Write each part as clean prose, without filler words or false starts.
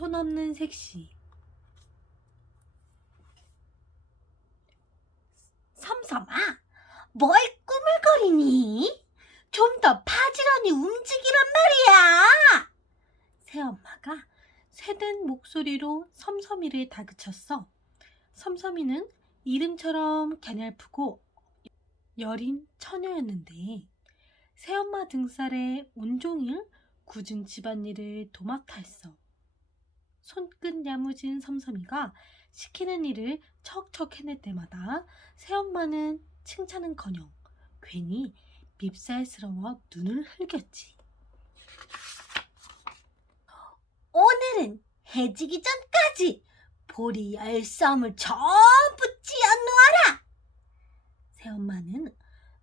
손 없는 색시. 섬섬아, 뭘 꾸물거리니? 좀 더 바지런히 움직이란 말이야. 새엄마가 새된 목소리로 섬섬이를 다그쳤어. 섬섬이는 이름처럼 가냘프고 여린 처녀였는데 새엄마 등살에 온종일 굳은 집안일을 도맡아 했어. 손끝 야무진 섬섬이가 시키는 일을 척척 해낼 때마다 새엄마는 칭찬은커녕 괜히 밉살스러워 눈을 흘겼지. 오늘은 해지기 전까지 보리 10썸을 전부 찧어놓아라. 새엄마는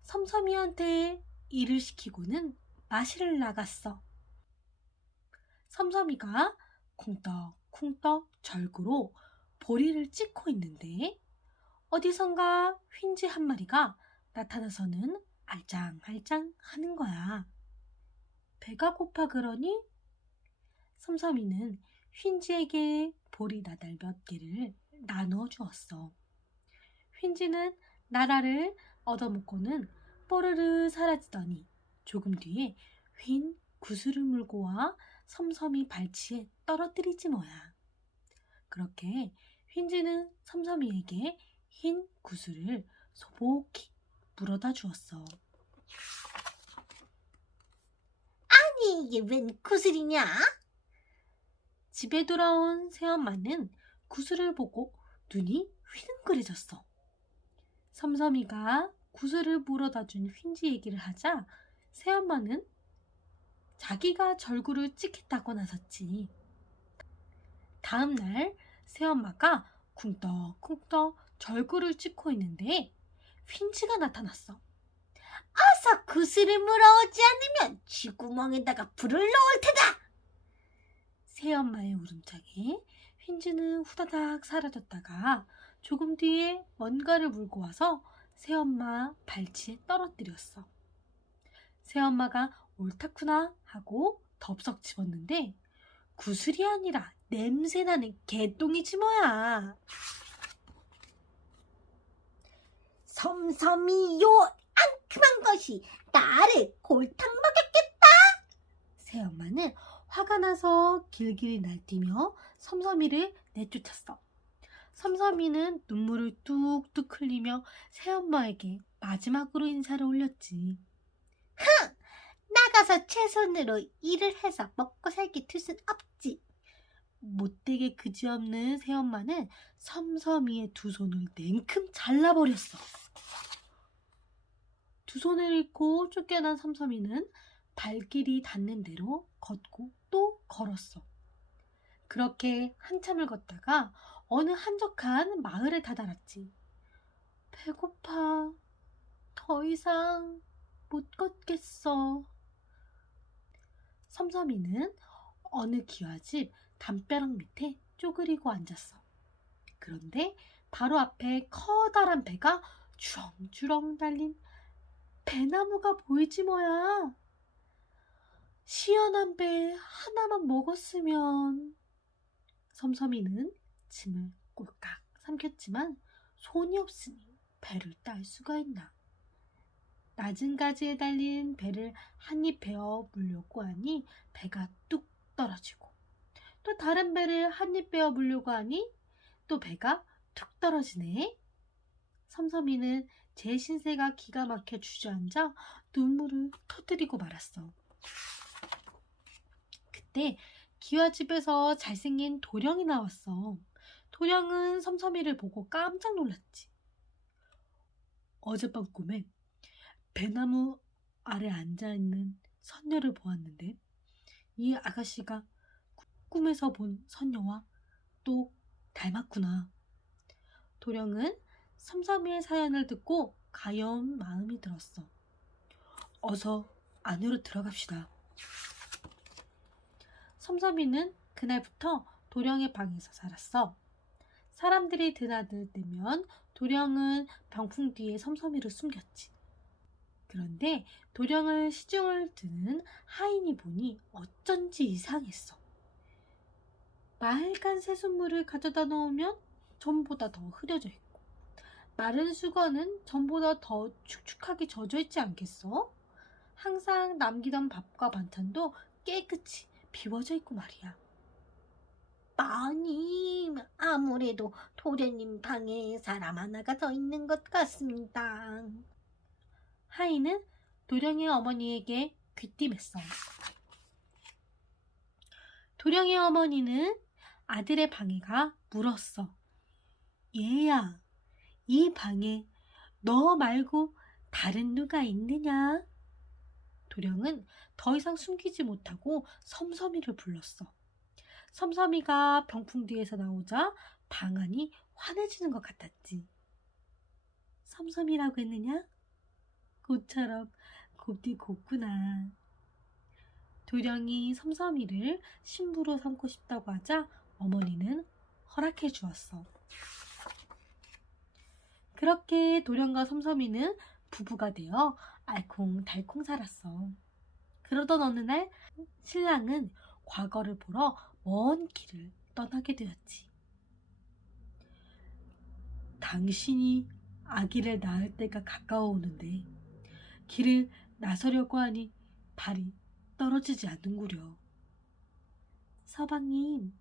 섬섬이한테 일을 시키고는 마실을 나갔어. 섬섬이가 쿵떡쿵떡 절구로 보리를 찧고 있는데 어디선가 휜지 한 마리가 나타나서는 알짱알짱 하는 거야. 배가 고파 그러니 섬섬이는 휜지에게 보리 나달 몇 개를 나누어 주었어. 휜지는 나라를 얻어먹고는 뽀르르 사라지더니 조금 뒤에 휜 구슬을 물고 와 섬섬이 발치에 떨어뜨리지 뭐야. 그렇게 휜지는 섬섬이에게 흰 구슬을 소복히 물어다 주었어. 아니, 이게 웬 구슬이냐? 집에 돌아온 새엄마는 구슬을 보고 눈이 휘둥그레졌어. 섬섬이가 구슬을 물어다 준 휜지 얘기를 하자 새엄마는 자기가 절구를 찍겠다고 나섰지. 다음 날 새엄마가 쿵떡쿵떡 절구를 찍고 있는데 휜지가 나타났어. 어서 구슬을 물어오지 않으면 쥐구멍에다가 불을 넣을 테다. 새엄마의 울음창에 휜지는 후다닥 사라졌다가 조금 뒤에 뭔가를 물고 와서 새엄마 발치에 떨어뜨렸어. 새엄마가 옳다구나 하고 덥석 집었는데 구슬이 아니라 냄새나는 개똥이지 뭐야. 섬섬이 요 앙큼한 것이 나를 골탕 먹였겠다. 새엄마는 화가 나서 길길이 날뛰며 섬섬이를 내쫓았어. 섬섬이는 눈물을 뚝뚝 흘리며 새엄마에게 마지막으로 인사를 올렸지. 나가서 제 손으로 일을 해서 먹고 살게 둘 순 없지. 못되게 그지없는 새엄마는 섬섬이의 두 손을 냉큼 잘라버렸어. 두 손을 잃고 쫓겨난 섬섬이는 발길이 닿는 대로 걷고 또 걸었어. 그렇게 한참을 걷다가 어느 한적한 마을에 다다랐지. 배고파. 더 이상 못 걷겠어. 섬섬이는 어느 기와집 담벼락 밑에 쪼그리고 앉았어. 그런데 바로 앞에 커다란 배가 주렁주렁 달린 배나무가 보이지 뭐야. 시원한 배 하나만 먹었으면. 섬섬이는 침을 꼴깍 삼켰지만 손이 없으니 배를 딸 수가 있나. 낮은 가지에 달린 배를 한 입 베어 물려고 하니 배가 뚝 떨어지고 또 다른 배를 한 입 베어 물려고 하니 또 배가 툭 떨어지네. 섬섬이는 제 신세가 기가 막혀 주저앉아 눈물을 터뜨리고 말았어. 그때 기와집에서 잘생긴 도령이 나왔어. 도령은 섬섬이를 보고 깜짝 놀랐지. 어젯밤 꿈에 배나무 아래 앉아있는 선녀를 보았는데 이 아가씨가 꿈에서 본 선녀와 또 닮았구나. 도령은 섬섬이의 사연을 듣고 가여운 마음이 들었어. 어서 안으로 들어갑시다. 섬섬이는 그날부터 도령의 방에서 살았어. 사람들이 드나들면 도령은 병풍 뒤에 섬섬이를 숨겼지. 그런데 도령을 시중을 드는 하인이 보니 어쩐지 이상했어. 맑은 새순물을 가져다 놓으면 전보다 더 흐려져 있고, 마른 수건은 전보다 더 축축하게 젖어 있지 않겠어? 항상 남기던 밥과 반찬도 깨끗이 비워져 있고 말이야. 마님, 아무래도 도련님 방에 사람 하나가 더 있는 것 같습니다. 하인은 도령의 어머니에게 귀띔했어. 도령의 어머니는 아들의 방에 가 물었어. 얘야, 이 방에 너 말고 다른 누가 있느냐? 도령은 더 이상 숨기지 못하고 섬섬이를 불렀어. 섬섬이가 병풍 뒤에서 나오자 방 안이 환해지는 것 같았지. 섬섬이라고 했느냐? 곧처럼 곱디 곱구나. 도령이 섬섬이를 신부로 삼고 싶다고 하자 어머니는 허락해 주었어. 그렇게 도령과 섬섬이는 부부가 되어 알콩달콩 살았어. 그러던 어느 날 신랑은 과거를 보러 먼 길을 떠나게 되었지. 당신이 아기를 낳을 때가 가까워오는데 길을 나서려고 하니 발이 떨어지지 않는구려. 서방님,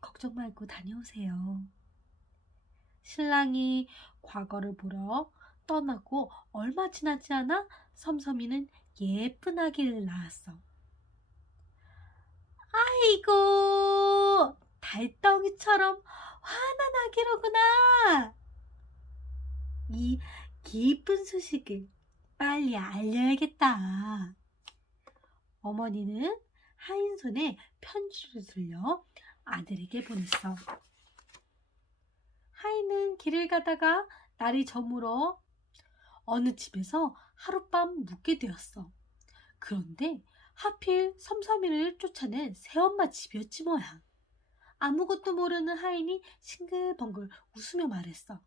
걱정 말고 다녀오세요. 신랑이 과거를 보러 떠나고 얼마 지나지 않아 섬섬이는 예쁜 아기를 낳았어. 아이고, 달덩이처럼 환한 아기로구나. 이 기쁜 소식을 빨리 알려야겠다. 어머니는 하인 손에 편지를 들려 아들에게 보냈어. 하인은 길을 가다가 날이 저물어 어느 집에서 하룻밤 묵게 되었어. 그런데 하필 섬섬이를 쫓아낸 새엄마 집이었지 뭐야. 아무것도 모르는 하인이 싱글벙글 웃으며 말했어.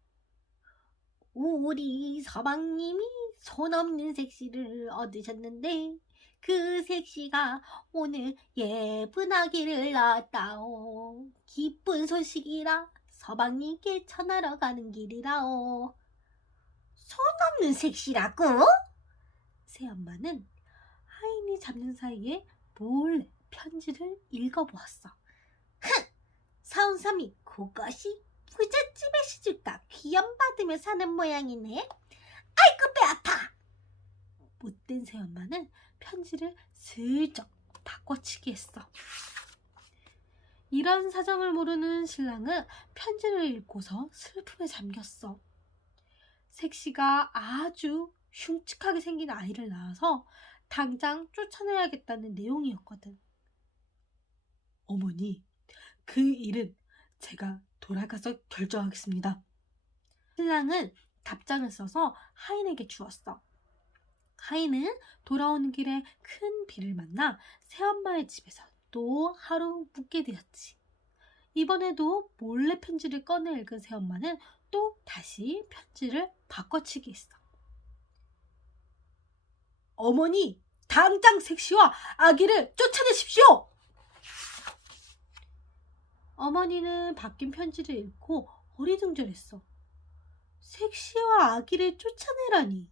우리 서방님이 손 없는 색시를 얻으셨는데 그 색시가 오늘 예쁜 아기를 낳았다오. 기쁜 소식이라 서방님께 전하러 가는 길이라오. 손 없는 색시라고? 새엄마는 하인이 잡는 사이에 몰래 편지를 읽어보았어. 사운삼이 그것이 부잣집의 시집가 귀염받으며 사는 모양이네. 아이고 배 아파. 못된 새엄마는 편지를 슬쩍 바꿔치기 했어. 이런 사정을 모르는 신랑은 편지를 읽고서 슬픔에 잠겼어. 색시가 아주 흉측하게 생긴 아이를 낳아서 당장 쫓아내야겠다는 내용이었거든. 어머니, 그 일은 제가 돌아가서 결정하겠습니다. 신랑은 답장을 써서 하인에게 주었어. 하인은 돌아오는 길에 큰 비를 만나 새엄마의 집에서 또 하루 묵게 되었지. 이번에도 몰래 편지를 꺼내 읽은 새엄마는 또 다시 편지를 바꿔치기 했어. 어머니, 당장 색시와 아기를 쫓아내십시오! 어머니는 바뀐 편지를 읽고 어리둥절했어. 색시와 아기를 쫓아내라니.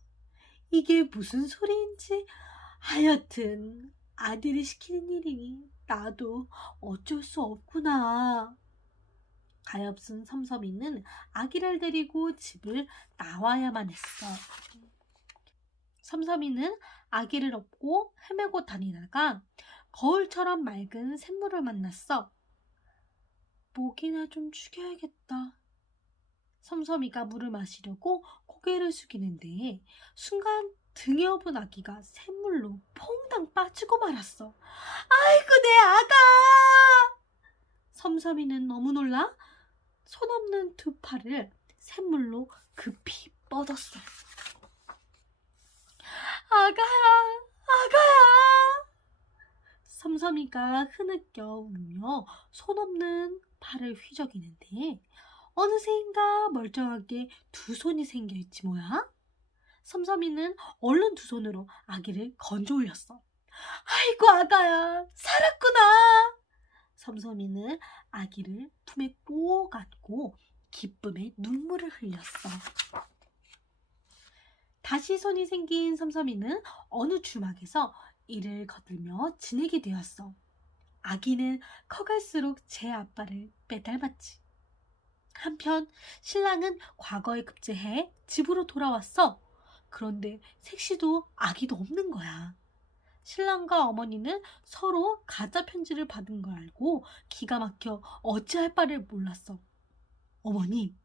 이게 무슨 소리인지. 하여튼 아들이 시키는 일이니 나도 어쩔 수 없구나. 가엾은 섬섬이는 아기를 데리고 집을 나와야만 했어. 섬섬이는 아기를 업고 헤매고 다니다가 거울처럼 맑은 샘물을 만났어. 목이나 좀 죽여야겠다. 섬섬이가 물을 마시려고 고개를 숙이는데 순간 등에 업은 아기가 샘물로 퐁당 빠지고 말았어. 아이고 내 아가! 섬섬이는 너무 놀라 손 없는 두 팔을 샘물로 급히 뻗었어. 아가야, 아가야! 섬섬이가 흐느껴 울며 손 없는 팔을 휘저기는데 어느새인가 멀쩡하게 두 손이 생겨있지 뭐야. 섬섬이는 얼른 두 손으로 아기를 건져 올렸어. 아이고 아가야, 살았구나. 섬섬이는 아기를 품에 꼭 안고 기쁨의 눈물을 흘렸어. 다시 손이 생긴 섬섬이는 어느 주막에서 이를 거들며 지내게 되었어. 아기는 커갈수록 제 아빠를 빼닮았지. 한편 신랑은 과거에 급제해 집으로 돌아왔어. 그런데 색시도 아기도 없는 거야. 신랑과 어머니는 서로 가짜 편지를 받은 걸 알고 기가 막혀 어찌할 바를 몰랐어. 어머니,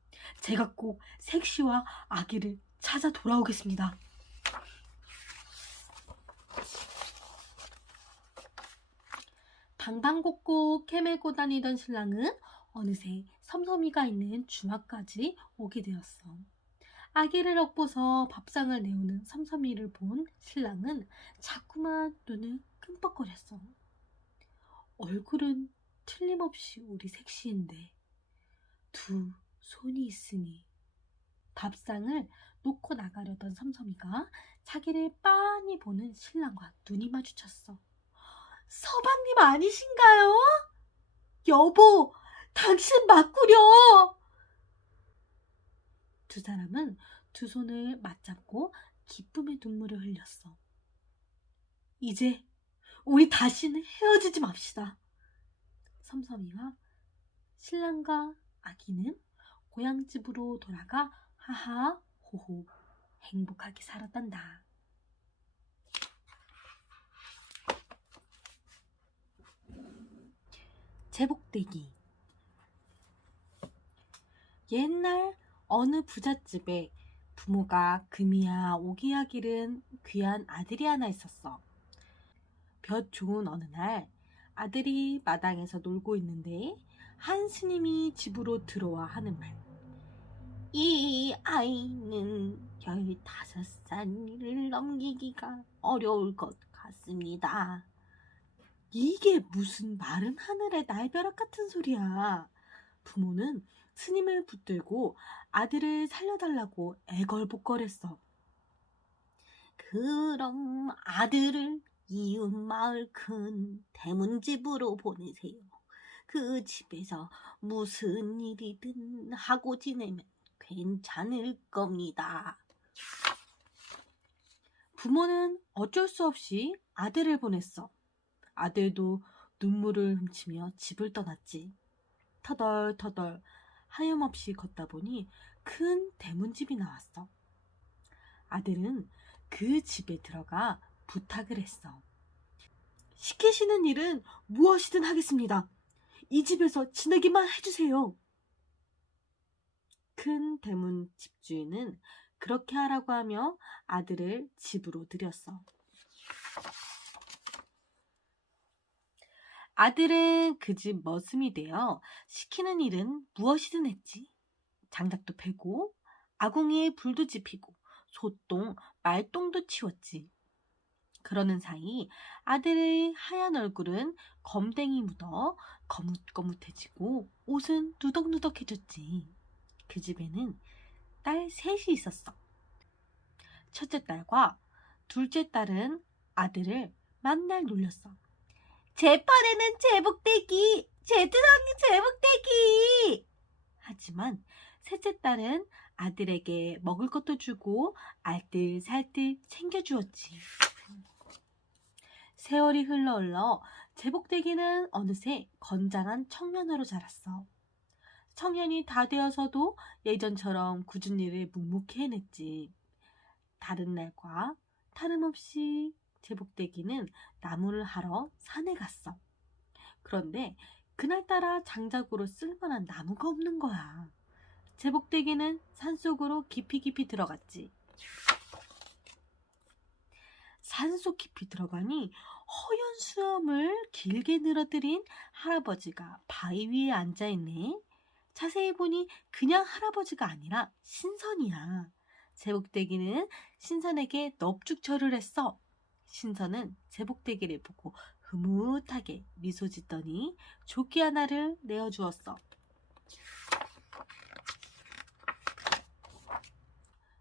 제가 꼭 색시와 아기를 찾아 돌아오겠습니다. 방방곡곡 헤매고 다니던 신랑은 어느새 섬섬이가 있는 주막까지 오게 되었어. 아기를 업고서 밥상을 내오는 섬섬이를 본 신랑은 자꾸만 눈을 끔뻑거렸어. 얼굴은 틀림없이 우리 색시인데 두 손이 있으니. 밥상을 놓고 나가려던 섬섬이가 자기를 빤히 보는 신랑과 눈이 마주쳤어. 서방님 아니신가요? 여보, 당신 맞구려! 두 사람은 두 손을 맞잡고 기쁨의 눈물을 흘렸어. 이제 우리 다시는 헤어지지 맙시다. 섬섬이와 신랑과 아기는 고향집으로 돌아가 하하 호호 행복하게 살았단다. 제복대기. 옛날 어느 부잣집에 부모가 금이야 오기야 기른 귀한 아들이 하나 있었어. 볕 좋은 어느 날 아들이 마당에서 놀고 있는데 한 스님이 집으로 들어와 하는 말. 이 아이는 15살을 넘기기가 어려울 것 같습니다. 이게 무슨 마른 하늘의 날벼락 같은 소리야. 부모는 스님을 붙들고 아들을 살려달라고 애걸복걸했어. 그럼 아들을 이웃 마을 큰 대문집으로 보내세요. 그 집에서 무슨 일이든 하고 지내면 괜찮을 겁니다. 부모는 어쩔 수 없이 아들을 보냈어. 아들도 눈물을 훔치며 집을 떠났지. 터덜터덜 하염없이 걷다 보니 큰 대문집이 나왔어. 아들은 그 집에 들어가 부탁을 했어. 시키시는 일은 무엇이든 하겠습니다. 이 집에서 지내기만 해주세요. 큰 대문 집주인은 그렇게 하라고 하며 아들을 집으로 들였어. 아들은 그 집 머슴이 되어 시키는 일은 무엇이든 했지. 장작도 패고 아궁이에 불도 지피고 소똥, 말똥도 치웠지. 그러는 사이 아들의 하얀 얼굴은 검댕이 묻어 거뭇거뭇해지고 옷은 누덕누덕해졌지. 그 집에는 딸 셋이 있었어. 첫째 딸과 둘째 딸은 아들을 만날 놀렸어. 제 팔에는 제복대기, 제 두상이 제복대기. 하지만 셋째 딸은 아들에게 먹을 것도 주고 알뜰살뜰 챙겨주었지. 세월이 흘러 제복대기는 어느새 건장한 청년으로 자랐어. 청년이 다 되어서도 예전처럼 굳은 일을 묵묵히 해냈지. 다른 날과 다름없이 제복대기는 나무를 하러 산에 갔어. 그런데 그날따라 장작으로 쓸만한 나무가 없는 거야. 제복대기는 산속으로 깊이 들어갔지. 산속 깊이 들어가니 허연 수염을 길게 늘어뜨린 할아버지가 바위 위에 앉아있네. 자세히 보니 그냥 할아버지가 아니라 신선이야. 제복대기는 신선에게 넙죽절을 했어. 신선은 제복대기를 보고 흐뭇하게 미소 짓더니 조끼 하나를 내어주었어.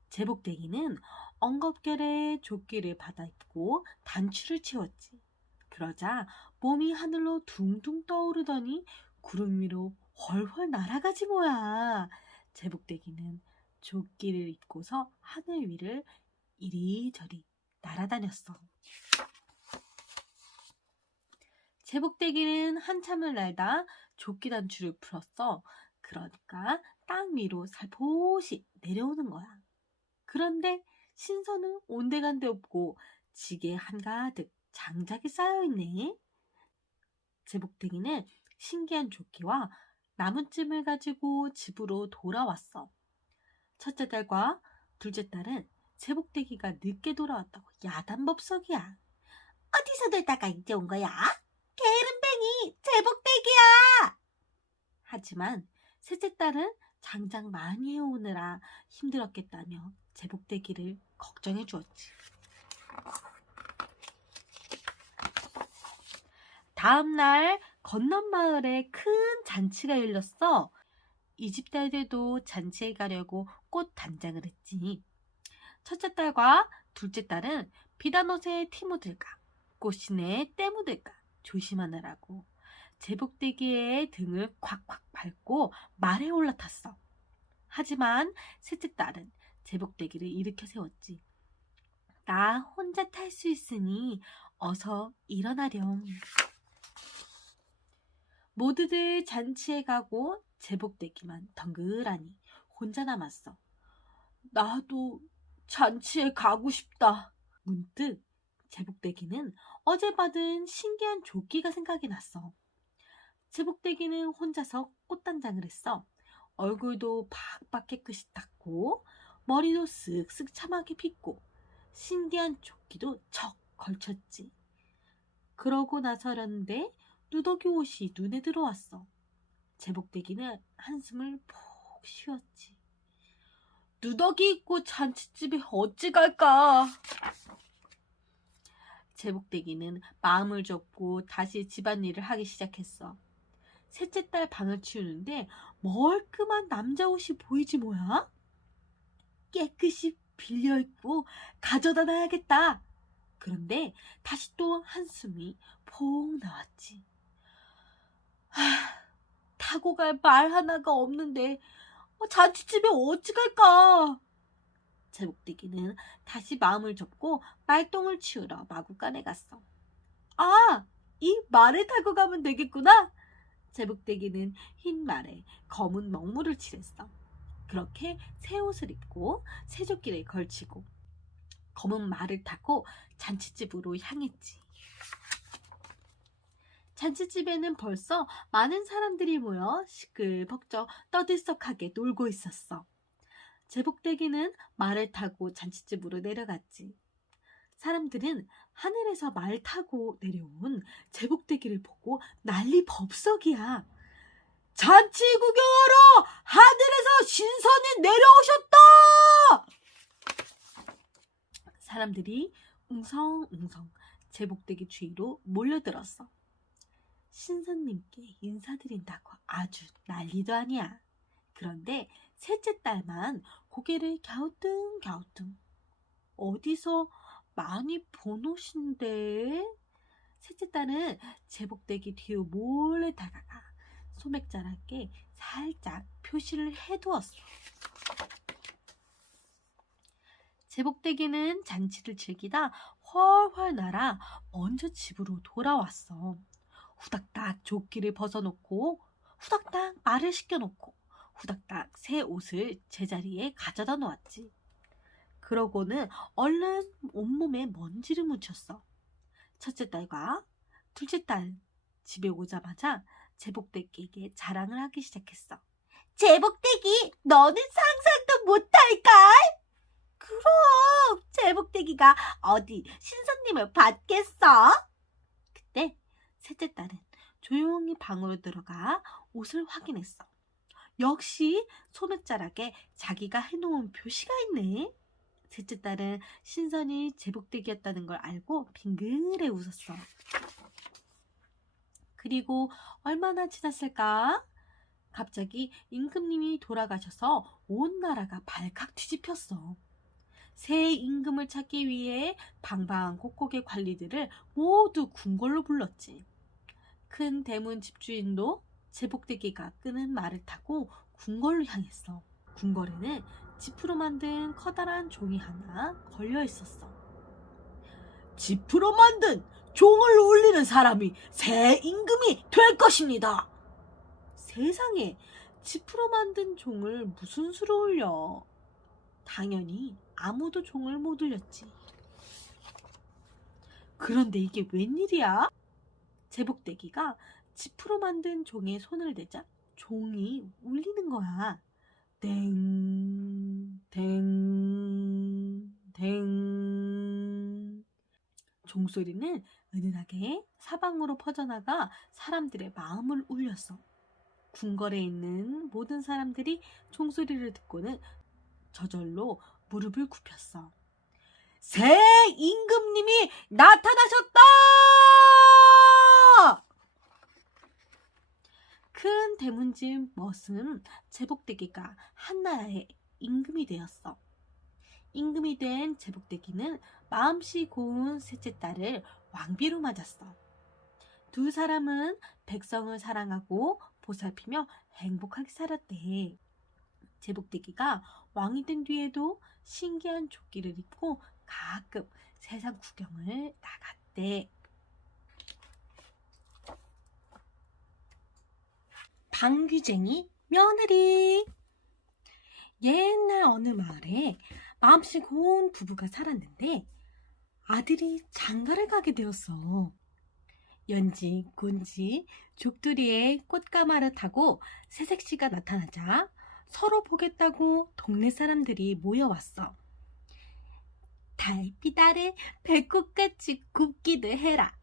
제복대기는 엉겁결에 조끼를 받아 입고 단추를 채웠지. 그러자 몸이 하늘로 둥둥 떠오르더니 구름 위로 훨훨 날아가지 뭐야. 제복대기는 조끼를 입고서 하늘 위를 이리저리 날아다녔어. 제복대기는 한참을 날다 조끼 단추를 풀었어. 그러니까 땅 위로 살포시 내려오는 거야. 그런데 신선은 온데간데 없고 지게 한가득 장작이 쌓여있네. 제복대기는 신기한 조끼와 나뭇짐을 가지고 집으로 돌아왔어. 첫째 딸과 둘째 딸은 제복대기가 늦게 돌아왔다고 야단법석이야. 어디서 놀다가 이제 온 거야? 게으름뱅이 제복대기야. 하지만 셋째 딸은 장작 많이 해오느라 힘들었겠다며 제복대기를 걱정해 주었지. 다음 날 건넌 마을에 큰 잔치가 열렸어. 이 집 딸들도 잔치에 가려고 꽃 단장을 했지. 첫째 딸과 둘째 딸은 비단 옷에 티 묻을까, 꽃신에 때 묻을까 조심하느라고 제복대기에 등을 콱콱 밟고 말에 올라탔어. 하지만 셋째 딸은 제복대기를 일으켜 세웠지. 나 혼자 탈 수 있으니 어서 일어나렴. 모두들 잔치에 가고 제복대기만 덩그라니 혼자 남았어. 나도 잔치에 가고 싶다. 문득 제복대기는 어제 받은 신기한 조끼가 생각이 났어. 제복대기는 혼자서 꽃단장을 했어. 얼굴도 팍팍 깨끗이 닦고 머리도 쓱쓱 참하게 빗고 신기한 조끼도 척 걸쳤지. 그러고 나서였는데 누더기 옷이 눈에 들어왔어. 제복대기는 한숨을 푹 쉬었지. 누더기 입고 잔치집에 어찌 갈까? 제복대기는 마음을 접고 다시 집안일을 하기 시작했어. 셋째 딸 방을 치우는데 멀끔한 남자 옷이 보이지 뭐야? 깨끗이 빌려 입고 가져다 놔야겠다. 그런데 다시 또 한숨이 폭 나왔지. 타고 갈 말 하나가 없는데 잔치집에 어찌 갈까? 제복대기는 다시 마음을 접고 말똥을 치우러 마구간에 갔어. 아, 이 말을 타고 가면 되겠구나. 제복대기는 흰 말에 검은 먹물을 칠했어. 그렇게 새 옷을 입고 새 조끼를 걸치고 검은 말을 타고 잔치집으로 향했지. 잔치집에는 벌써 많은 사람들이 모여 시끌벅적 떠들썩하게 놀고 있었어. 제복대기는 말을 타고 잔치집으로 내려갔지. 사람들은 하늘에서 말 타고 내려온 제복대기를 보고 난리 법석이야. 잔치 구경하러 하늘에서 신선이 내려오셨다! 사람들이 웅성웅성 제복대기 주위로 몰려들었어. 신선님께 인사드린다고 아주 난리도 아니야. 그런데 셋째 딸만 고개를 갸우뚱갸우뚱. 어디서 많이 본 옷인데? 셋째 딸은 제복대기 뒤로 몰래 다가가 소맥자락에 살짝 표시를 해두었어. 제복대기는 잔치를 즐기다 훨훨 날아 먼저 집으로 돌아왔어. 후닥닥 조끼를 벗어놓고 후닥닥 말을 시켜놓고 후닥닥 새 옷을 제자리에 가져다 놓았지. 그러고는 얼른 온몸에 먼지를 묻혔어. 첫째 딸과 둘째 딸 집에 오자마자 제복대기에게 자랑을 하기 시작했어. 제복대기, 너는 상상도 못할까? 그럼 제복대기가 어디 신선님을 받겠어? 그때 셋째 딸은 조용히 방으로 들어가 옷을 확인했어. 역시 소매자락에 자기가 해놓은 표시가 있네. 셋째 딸은 신선이 제복대기였다는 걸 알고 빙그레 웃었어. 그리고 얼마나 지났을까? 갑자기 임금님이 돌아가셔서 온 나라가 발칵 뒤집혔어. 새 임금을 찾기 위해 방방곡곡의 관리들을 모두 궁궐로 불렀지. 큰 대문 집주인도 제복대기가 끄는 말을 타고 궁궐로 향했어. 궁궐에는 지프로 만든 커다란 종이 하나 걸려 있었어. 지프로 만든 종을 울리는 사람이 새 임금이 될 것입니다. 세상에, 지프로 만든 종을 무슨 수로 울려? 당연히 아무도 종을 못 울렸지. 그런데 이게 웬일이야? 제복대기가 지프로 만든 종에 손을 대자 종이 울리는 거야. 댕, 댕, 댕. 종소리는 은은하게 사방으로 퍼져나가 사람들의 마음을 울렸어. 궁궐에 있는 모든 사람들이 종소리를 듣고는 저절로 무릎을 굽혔어. 새 임금님이 나타나셨다! 큰 대문집 멋은 제복대기가 한나라의 임금이 되었어. 임금이 된 제복대기는 마음씨 고운 셋째 딸을 왕비로 맞았어. 두 사람은 백성을 사랑하고 보살피며 행복하게 살았대. 제복대기가 왕이 된 뒤에도 신기한 조끼를 입고 가끔 세상 구경을 나갔대. 방귀쟁이 며느리. 옛날 어느 마을에 마음씨 고운 부부가 살았는데 아들이 장가를 가게 되었어. 연지, 곤지, 족두리에 꽃가마를 타고 새색시가 나타나자 서로 보겠다고 동네 사람들이 모여왔어. 달빛 아래 배꼽같이 곱기도 해라.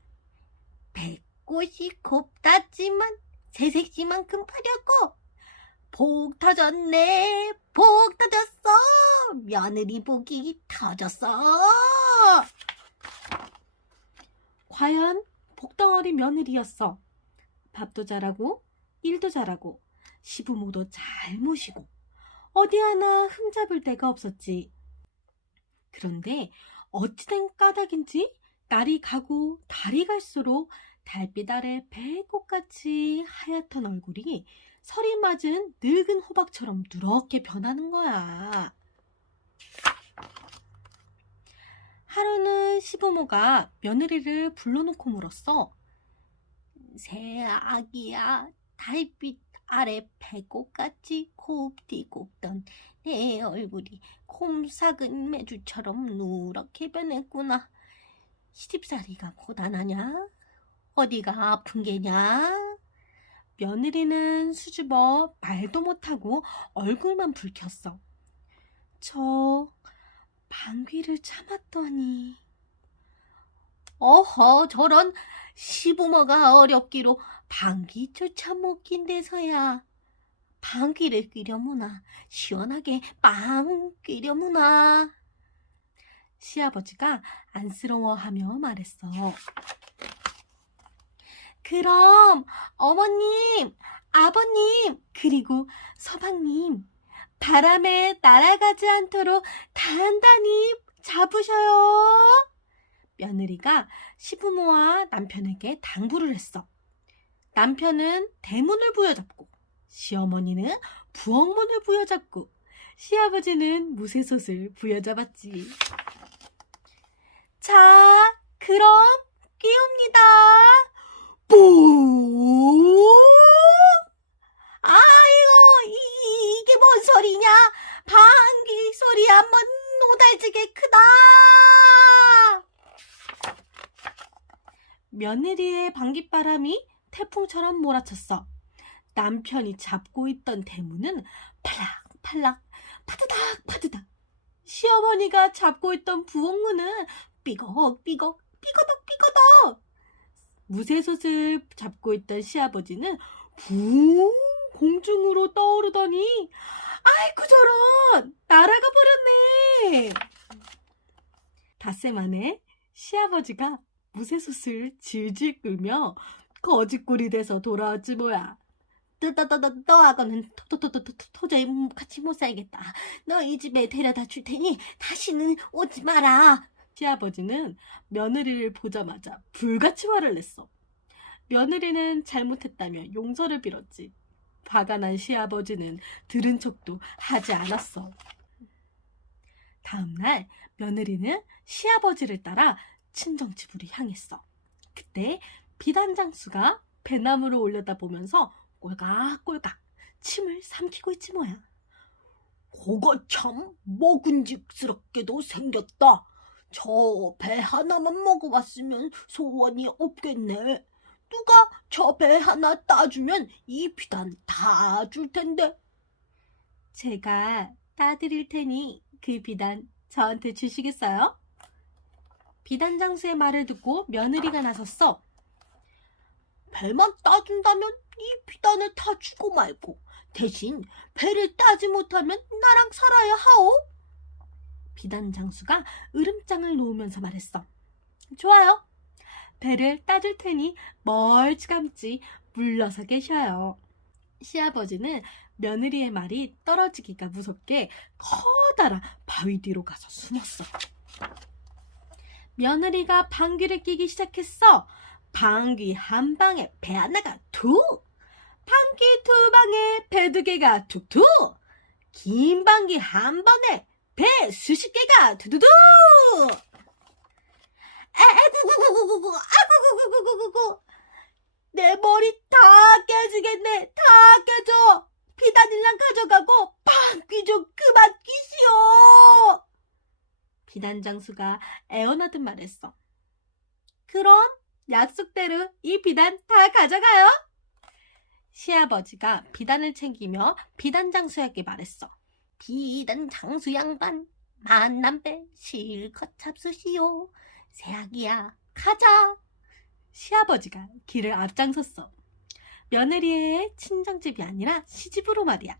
배꽃이 곱다지만 새색시만큼 파려고. 복 터졌네, 복 터졌어. 며느리 복이 터졌어. 과연 복덩어리 며느리였어. 밥도 잘하고 일도 잘하고 시부모도 잘 모시고 어디 하나 흠잡을 데가 없었지. 그런데 어찌된 까닭인지 날이 가고 달이 갈수록 달빛 아래 배꽃같이 하얗던 얼굴이 설이 맞은 늙은 호박처럼 누렇게 변하는 거야. 하루는 시부모가 며느리를 불러놓고 물었어. 새 아기야, 달빛 아래 배꽃같이 곱디곱던 내 얼굴이 콤삭은 메주처럼 누렇게 변했구나. 시집살이가 고단하냐? 어디가 아픈 게냐? 며느리는 수줍어 말도 못하고 얼굴만 붉혔어. 저 방귀를 참았더니. 어허, 저런. 시부모가 어렵기로 방귀조차 못 낀데서야 방귀를 뀌려무나. 시원하게 빵 뀌려무나. 시아버지가 안쓰러워하며 말했어. 그럼 어머님, 아버님, 그리고 서방님, 바람에 날아가지 않도록 단단히 잡으셔요. 며느리가 시부모와 남편에게 당부를 했어. 남편은 대문을 부여잡고, 시어머니는 부엌문을 부여잡고, 시아버지는 무쇠솥을 부여잡았지. 자, 그럼 끼웁니다. 뿡! 아이고, 이게 뭔 소리냐? 방귀 소리 한번 노달지게 크다. 며느리의 방귀바람이 태풍처럼 몰아쳤어. 남편이 잡고 있던 대문은 팔락팔락, 파드닥 파드닥. 시어머니가 잡고 있던 부엌문은 삐걱삐걱, 삐거덕 삐거덕. 무쇠솥을 잡고 있던 시아버지는 붕 공중으로 떠오르더니 아이고 저런, 날아가 버렸네. 닷새 만에 시아버지가 무쇠솥을 질질 끌며 거지꼴이 돼서 돌아왔지 뭐야. 너하고는 도저히 같이 못 살겠다. 너 이 집에 데려다 줄 테니 다시는 오지 마라. 시아버지는 며느리를 보자마자 불같이 화를 냈어. 며느리는 잘못했다며 용서를 빌었지. 화가 난 시아버지는 들은 척도 하지 않았어. 다음날 며느리는 시아버지를 따라 친정집으로 향했어. 그때 비단장수가 배나무를 올려다보면서 꼴깍꼴깍 침을 삼키고 있지 뭐야. 그거 참 먹은직스럽게도 생겼다. 저 배 하나만 먹어봤으면 소원이 없겠네. 누가 저 배 하나 따주면 이 비단 다 줄 텐데. 제가 따드릴 테니 그 비단 저한테 주시겠어요? 비단장수의 말을 듣고 며느리가 나섰어. 배만 따준다면 이 비단을 다 주고 말고 대신 배를 따지 못하면 나랑 살아야 하오. 비단장수가 으름장을 놓으면서 말했어. 좋아요. 배를 따줄 테니 멀찌감치 물러서 계셔요. 시아버지는 며느리의 말이 떨어지기가 무섭게 커다란 바위 뒤로 가서 숨었어. 며느리가 방귀를 뀌기 시작했어. 방귀 한 방에 배 하나가 툭! 방귀 두 방에 배 두 개가 툭툭! 긴 방귀 한 번에 배 수십 개가 두두두! 아구구구구구구구 내 머리 다 깨지겠네. 다 깨져. 비단이랑 가져가고 방귀 좀 그만 끼시오. 비단장수가 애원하듯 말했어. 그럼 약속대로 이 비단 다 가져가요. 시아버지가 비단을 챙기며 비단장수에게 말했어. 비단장수 양반 만난 배 실컷 잡수시오. 새아기야 가자. 시아버지가 길을 앞장섰어. 며느리의 친정집이 아니라 시집으로 말이야.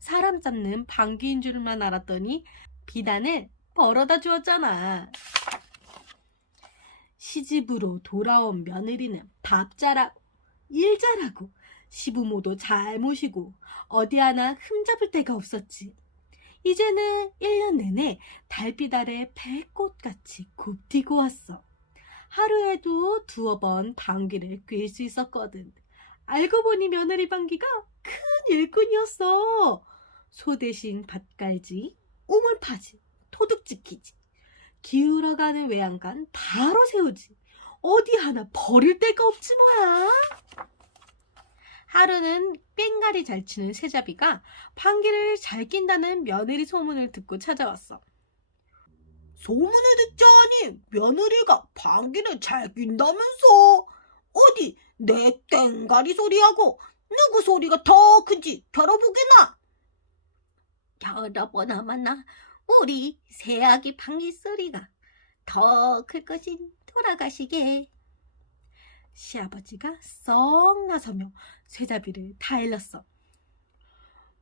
사람 잡는 방귀인 줄만 알았더니 비단을 벌어다 주었잖아. 시집으로 돌아온 며느리는 밥 잘하고 일 잘하고 시부모도 잘 모시고 어디 하나 흠잡을 데가 없었지. 이제는 1년 내내 달빛 아래 배꽃같이 곱디고 왔어. 하루에도 2번 방귀를 꿰 수 있었거든. 알고 보니 며느리 방귀가 큰 일꾼이었어. 소 대신 밭 갈지, 우물 파지, 도둑 지키지. 기울어가는 외양간 바로 세우지. 어디 하나 버릴 데가 없지 뭐야. 하루는 꽹가리 잘 치는 새잡이가 방귀를 잘 낀다는 며느리 소문을 듣고 찾아왔어. 소문을 듣자니 며느리가 방귀를 잘 낀다면서. 어디 내 꽹가리 소리하고 누구 소리가 더 큰지 겨뤄보게나. 겨뤄보나마나 우리 새아기 방귀 소리가 더 클 것이 돌아가시게. 시아버지가 썩 나서며 쇠잡이를 다 일렀어.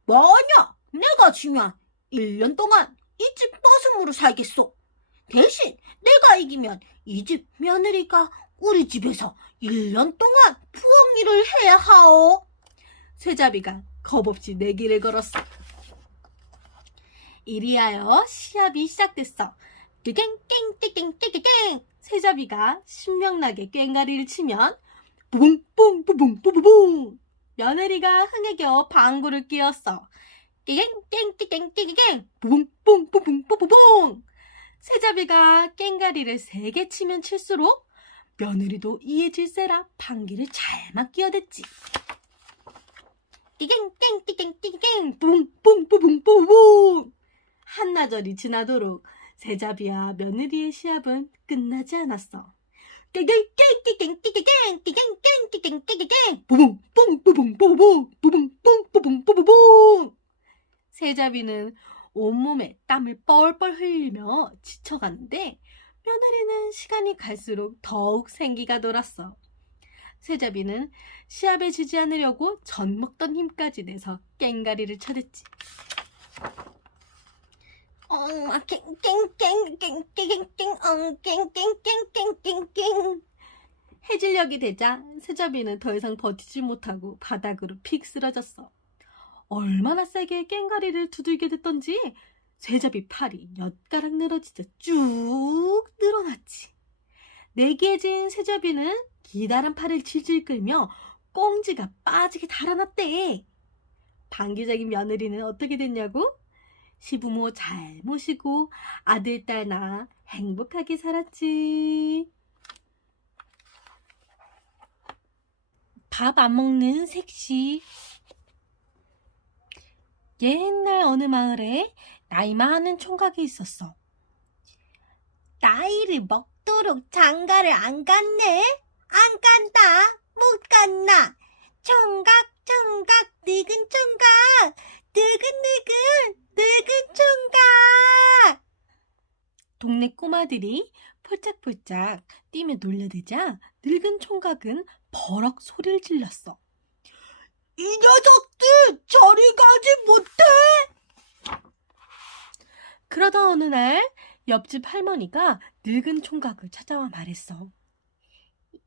뭐냐, 내가 지면 1년 동안 이 집 머슴으로 살겠소. 대신 내가 이기면 이 집 며느리가 우리 집에서 1년 동안 부엌일을 해야 하오. 쇠잡이가 겁없이 내기를 걸었어. 이리하여 시합이 시작됐어. 깽깽깽깽깽깽깽. 쇠잡이가 신명나게 꽹가리를 치면 부붕뽕 부붕 부부붕. 며느리가 흥에 겨워 방구를 끼웠어. 깽깽깽깽깽깽 부붕뽕 부붕 부부붕. 쇠잡이가 꽹가리를 3개 치면 칠수록 며느리도 이에 질세라 방귀를 잘만 끼어댔지. 깽깽깽깽깽깽 부붕뽕 부붕 부부붕. 한나절이 지나도록 새잡이와 며느리의 시합은 끝나지 않았어. 깽깽깽깽깽깽깽깽깽깽깽깽 부붕뽕 부붕 부붕 부붕뽕 부붕 부붕. 새잡이는 온몸에 땀을 뻘뻘 흘리며 지쳐가는데 며느리는 시간이 갈수록 더욱 생기가 돌았어. 새잡이는 시합에 지지 않으려고 전 먹던 힘까지 내서 꽹가리를 쳐댔지. 깽깽깽깽깽깽깽깽 깽깽깽깽깽깽 해질녘이 되자 세자비는 더 이상 버티지 못하고 바닥으로 픽 쓰러졌어. 얼마나 세게 깽가리를 두들겨 댔던지 쇠잡이 팔이 엿가락 늘어지자 쭉 늘어났지. 내기해진 쇠잡이는 기다란 팔을 질질 끌며 꽁지가 빠지게 달아났대. 방귀적인 며느리는 어떻게 됐냐고? 시부모 잘 모시고 아들, 딸 낳아 행복하게 살았지. 밥 안 먹는 색시. 옛날 어느 마을에 나이 많은 총각이 있었어. 나이를 먹도록 장가를 안 갔네? 안 간다. 못 갔나? 총각, 늙은 총각, 늙은 총각. 동네 꼬마들이 폴짝폴짝 뛰며 놀려대자 늙은 총각은 버럭 소리를 질렀어. 이 녀석들 저리 가지 못해. 그러던 어느 날 옆집 할머니가 늙은 총각을 찾아와 말했어.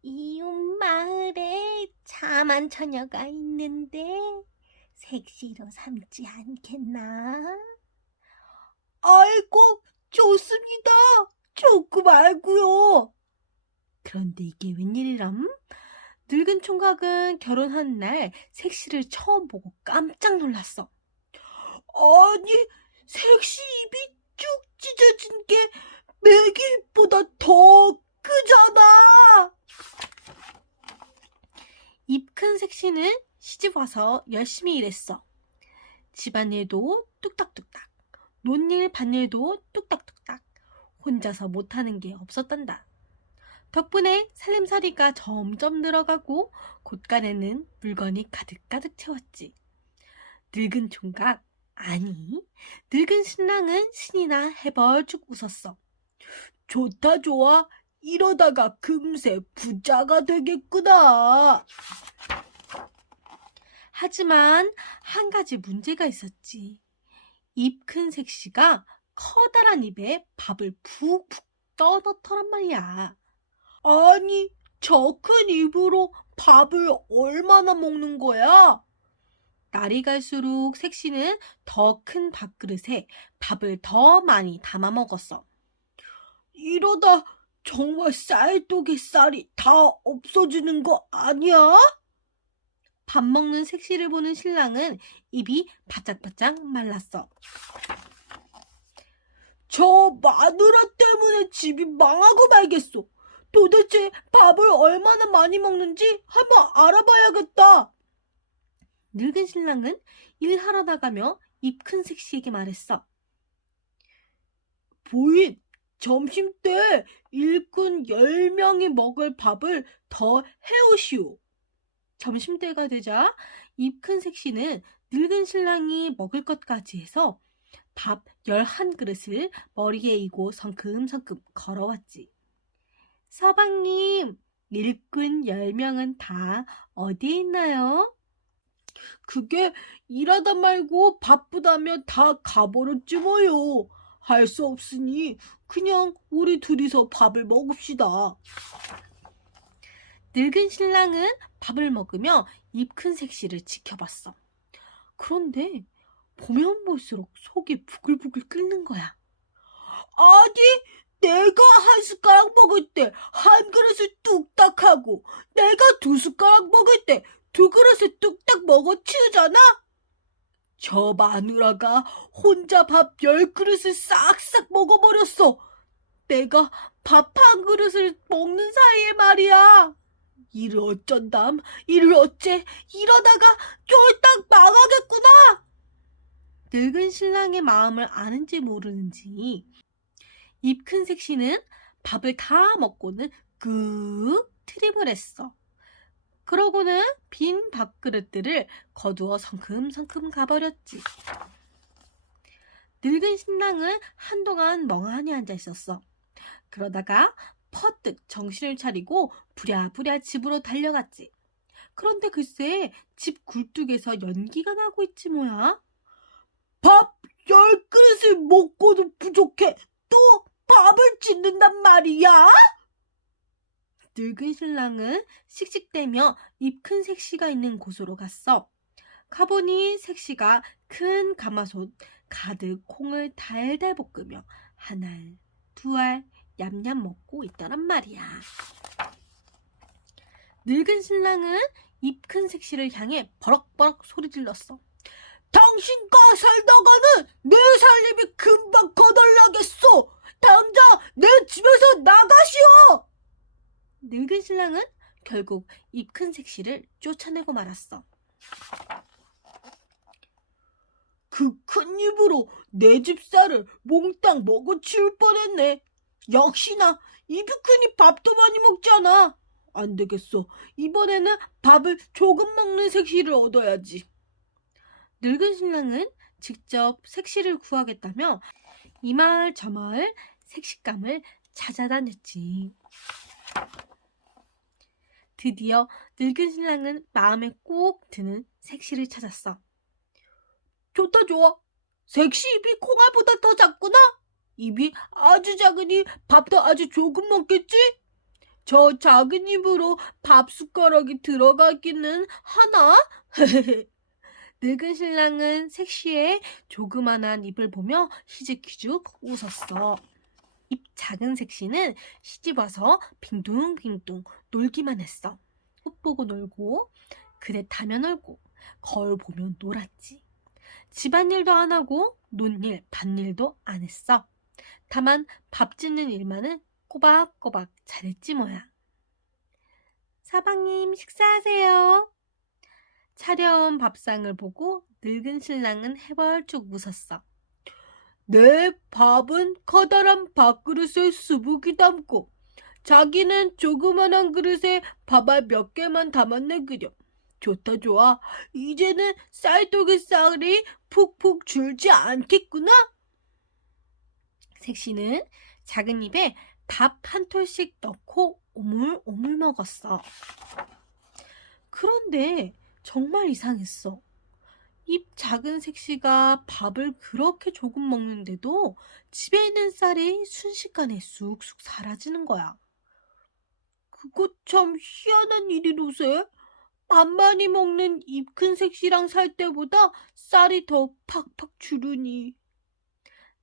이웃 마을에 참한 처녀가 있는데 색시로 삼지 않겠나? 아이고, 좋습니다. 좋고 말고요. 그런데 이게 웬일이람? 늙은 총각은 결혼한 날 색시를 처음 보고 깜짝 놀랐어. 아니, 색시 입이 쭉 찢어진 게 메기 입보다 더 크잖아. 입 큰 색시는 시집 와서 열심히 일했어. 집안일도 뚝딱뚝딱, 논일 밭일도 뚝딱뚝딱, 혼자서 못하는 게 없었단다. 덕분에 살림살이가 점점 늘어가고 곳간에는 물건이 가득가득 채웠지. 늙은 총각, 아니, 늙은 신랑은 신이나 해벌쭉 웃었어. 좋다 좋아. 이러다가 금세 부자가 되겠구나. 하지만 한 가지 문제가 있었지. 입 큰 색시가 커다란 입에 밥을 푹푹 떠넣더란 말이야. 아니, 저 큰 입으로 밥을 얼마나 먹는 거야? 날이 갈수록 색시는 더 큰 밥그릇에 밥을 더 많이 담아 먹었어. 이러다 정말 쌀독에 쌀이 다 없어지는 거 아니야? 밥 먹는 색시를 보는 신랑은 입이 바짝바짝 말랐어. 저 마누라 때문에 집이 망하고 말겠어. 도대체 밥을 얼마나 많이 먹는지 한번 알아봐야겠다. 늙은 신랑은 일하러 나가며 입 큰 색시에게 말했어. 부인, 점심때 일꾼 10명이 먹을 밥을 더 해오시오. 점심때가 되자 입 큰 색시는 늙은 신랑이 먹을 것까지 해서 밥 11그릇을 머리에 이고 성큼성큼 걸어왔지. 서방님, 일꾼 10명은 다 어디에 있나요? 그게 일하다 말고 바쁘다면 다 가버렸지 뭐요. 할 수 없으니 그냥 우리 둘이서 밥을 먹읍시다. 늙은 신랑은 밥을 먹으며 입 큰 색시를 지켜봤어. 그런데 보면 볼수록 속이 부글부글 끓는 거야. 아니, 내가 한 숟가락 먹을 때 한 그릇을 뚝딱 하고 내가 2숟가락 먹을 때 2그릇을 뚝딱 먹어 치우잖아? 저 마누라가 혼자 밥 10그릇을 싹싹 먹어버렸어. 내가 밥 한 그릇을 먹는 사이에 말이야. 이를 어쩐담, 이를 어째, 이러다가 쫄딱 망하겠구나. 늙은 신랑의 마음을 아는지 모르는지 입 큰 색시는 밥을 다 먹고는 끄 트림을 했어. 그러고는 빈 밥그릇들을 거두어 성큼성큼 가버렸지. 늙은 신랑은 한동안 멍하니 앉아 있었어. 그러다가 퍼뜩 정신을 차리고 부랴부랴 집으로 달려갔지. 그런데 글쎄 집 굴뚝에서 연기가 나고 있지 뭐야. 밥 10그릇을 먹고도 부족해. 또 밥을 짓는단 말이야? 늙은 신랑은 씩씩대며 입 큰 색시가 있는 곳으로 갔어. 가보니 색시가 큰 가마솥 가득 콩을 달달 볶으며 한 알, 두 알 얌얌 먹고 있더란 말이야. 늙은 신랑은 입 큰 색시를 향해 버럭버럭 소리 질렀어. 당신과 살다가는 내 살림이 금방 거덜나겠소. 당장 내 집에서 나가시오. 늙은 신랑은 결국 입 큰 색시를 쫓아내고 말았어. 그 큰 입으로 내 집 쌀을 몽땅 먹어치울 뻔했네. 역시나 입이 크니 밥도 많이 먹잖아. 안 되겠어. 이번에는 밥을 조금 먹는 색시를 얻어야지. 늙은 신랑은 직접 색시를 구하겠다며 이 마을 저 마을 색시감을 찾아다녔지. 드디어 늙은 신랑은 마음에 꼭 드는 색시를 찾았어. 좋다 좋아. 색시 입이 콩알보다 더 작구나. 입이 아주 작으니 밥도 아주 조금 먹겠지? 저 작은 입으로 밥 숟가락이 들어가기는 하나? 늙은 신랑은 색시의 조그만한 입을 보며 희죽희죽 웃었어. 입 작은 색시는 시집와서 빙둥빙둥 놀기만 했어. 꽃 보고 놀고 그대 타며 놀고 거울 보며 놀았지. 집안일도 안 하고 논일, 밭일도 안 했어. 다만 밥 짓는 일만은 꼬박꼬박 잘했지 뭐야. 사방님 식사하세요. 차려온 밥상을 보고 늙은 신랑은 해벌쭉 웃었어. 내 밥은 커다란 밥그릇에 수북이 담고 자기는 조그만한 그릇에 밥알 몇 개만 담았네 그려. 좋다 좋아. 이제는 쌀떡의 쌀이 푹푹 줄지 않겠구나. 색시는 작은 입에 밥 한 톨씩 넣고 오물오물 먹었어. 그런데 정말 이상했어. 입 작은 색시가 밥을 그렇게 조금 먹는데도 집에 있는 쌀이 순식간에 쑥쑥 사라지는 거야. 그거 참 희한한 일이로세. 밥 많이 먹는 입 큰 색시랑 살 때보다 쌀이 더 팍팍 주르니.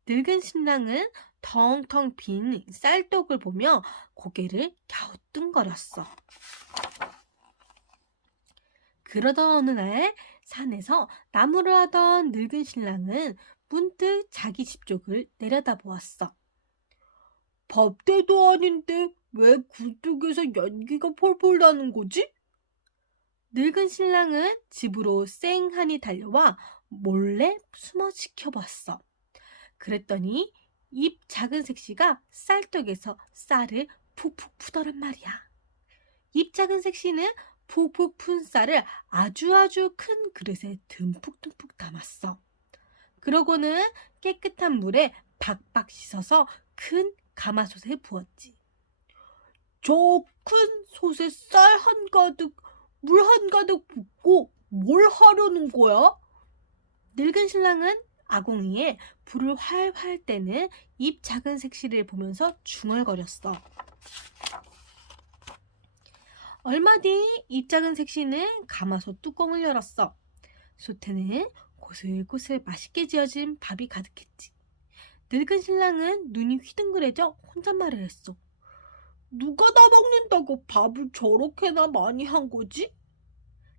늙은 신랑은 텅텅 빈 쌀떡을 보며 고개를 갸우뚱거렸어. 그러던 어느 날 산에서 나무를 하던 늙은 신랑은 문득 자기 집 쪽을 내려다보았어. 밥때도 아닌데 왜 굴뚝에서 연기가 폴폴 나는 거지? 늙은 신랑은 집으로 쌩하니 달려와 몰래 숨어 지켜봤어. 그랬더니 입 작은 색시가 쌀떡에서 쌀을 푹푹 푸더란 말이야. 입 작은 색시는 푹푹 푼 쌀을 아주 큰 그릇에 듬뿍듬뿍 담았어. 그러고는 깨끗한 물에 박박 씻어서 큰 가마솥에 부었지. 저 큰 솥에 쌀 한가득, 물 한가득 붓고 뭘 하려는 거야? 늙은 신랑은 아궁이에 불을 활활 떼는 입 작은 색시를 보면서 중얼거렸어. 얼마 뒤 입 작은 색시는 가마솥 뚜껑을 열었어. 솥에는 고슬고슬 맛있게 지어진 밥이 가득했지. 늙은 신랑은 눈이 휘둥그레져 혼잣말을 했어. 누가 다 먹는다고 밥을 저렇게나 많이 한 거지?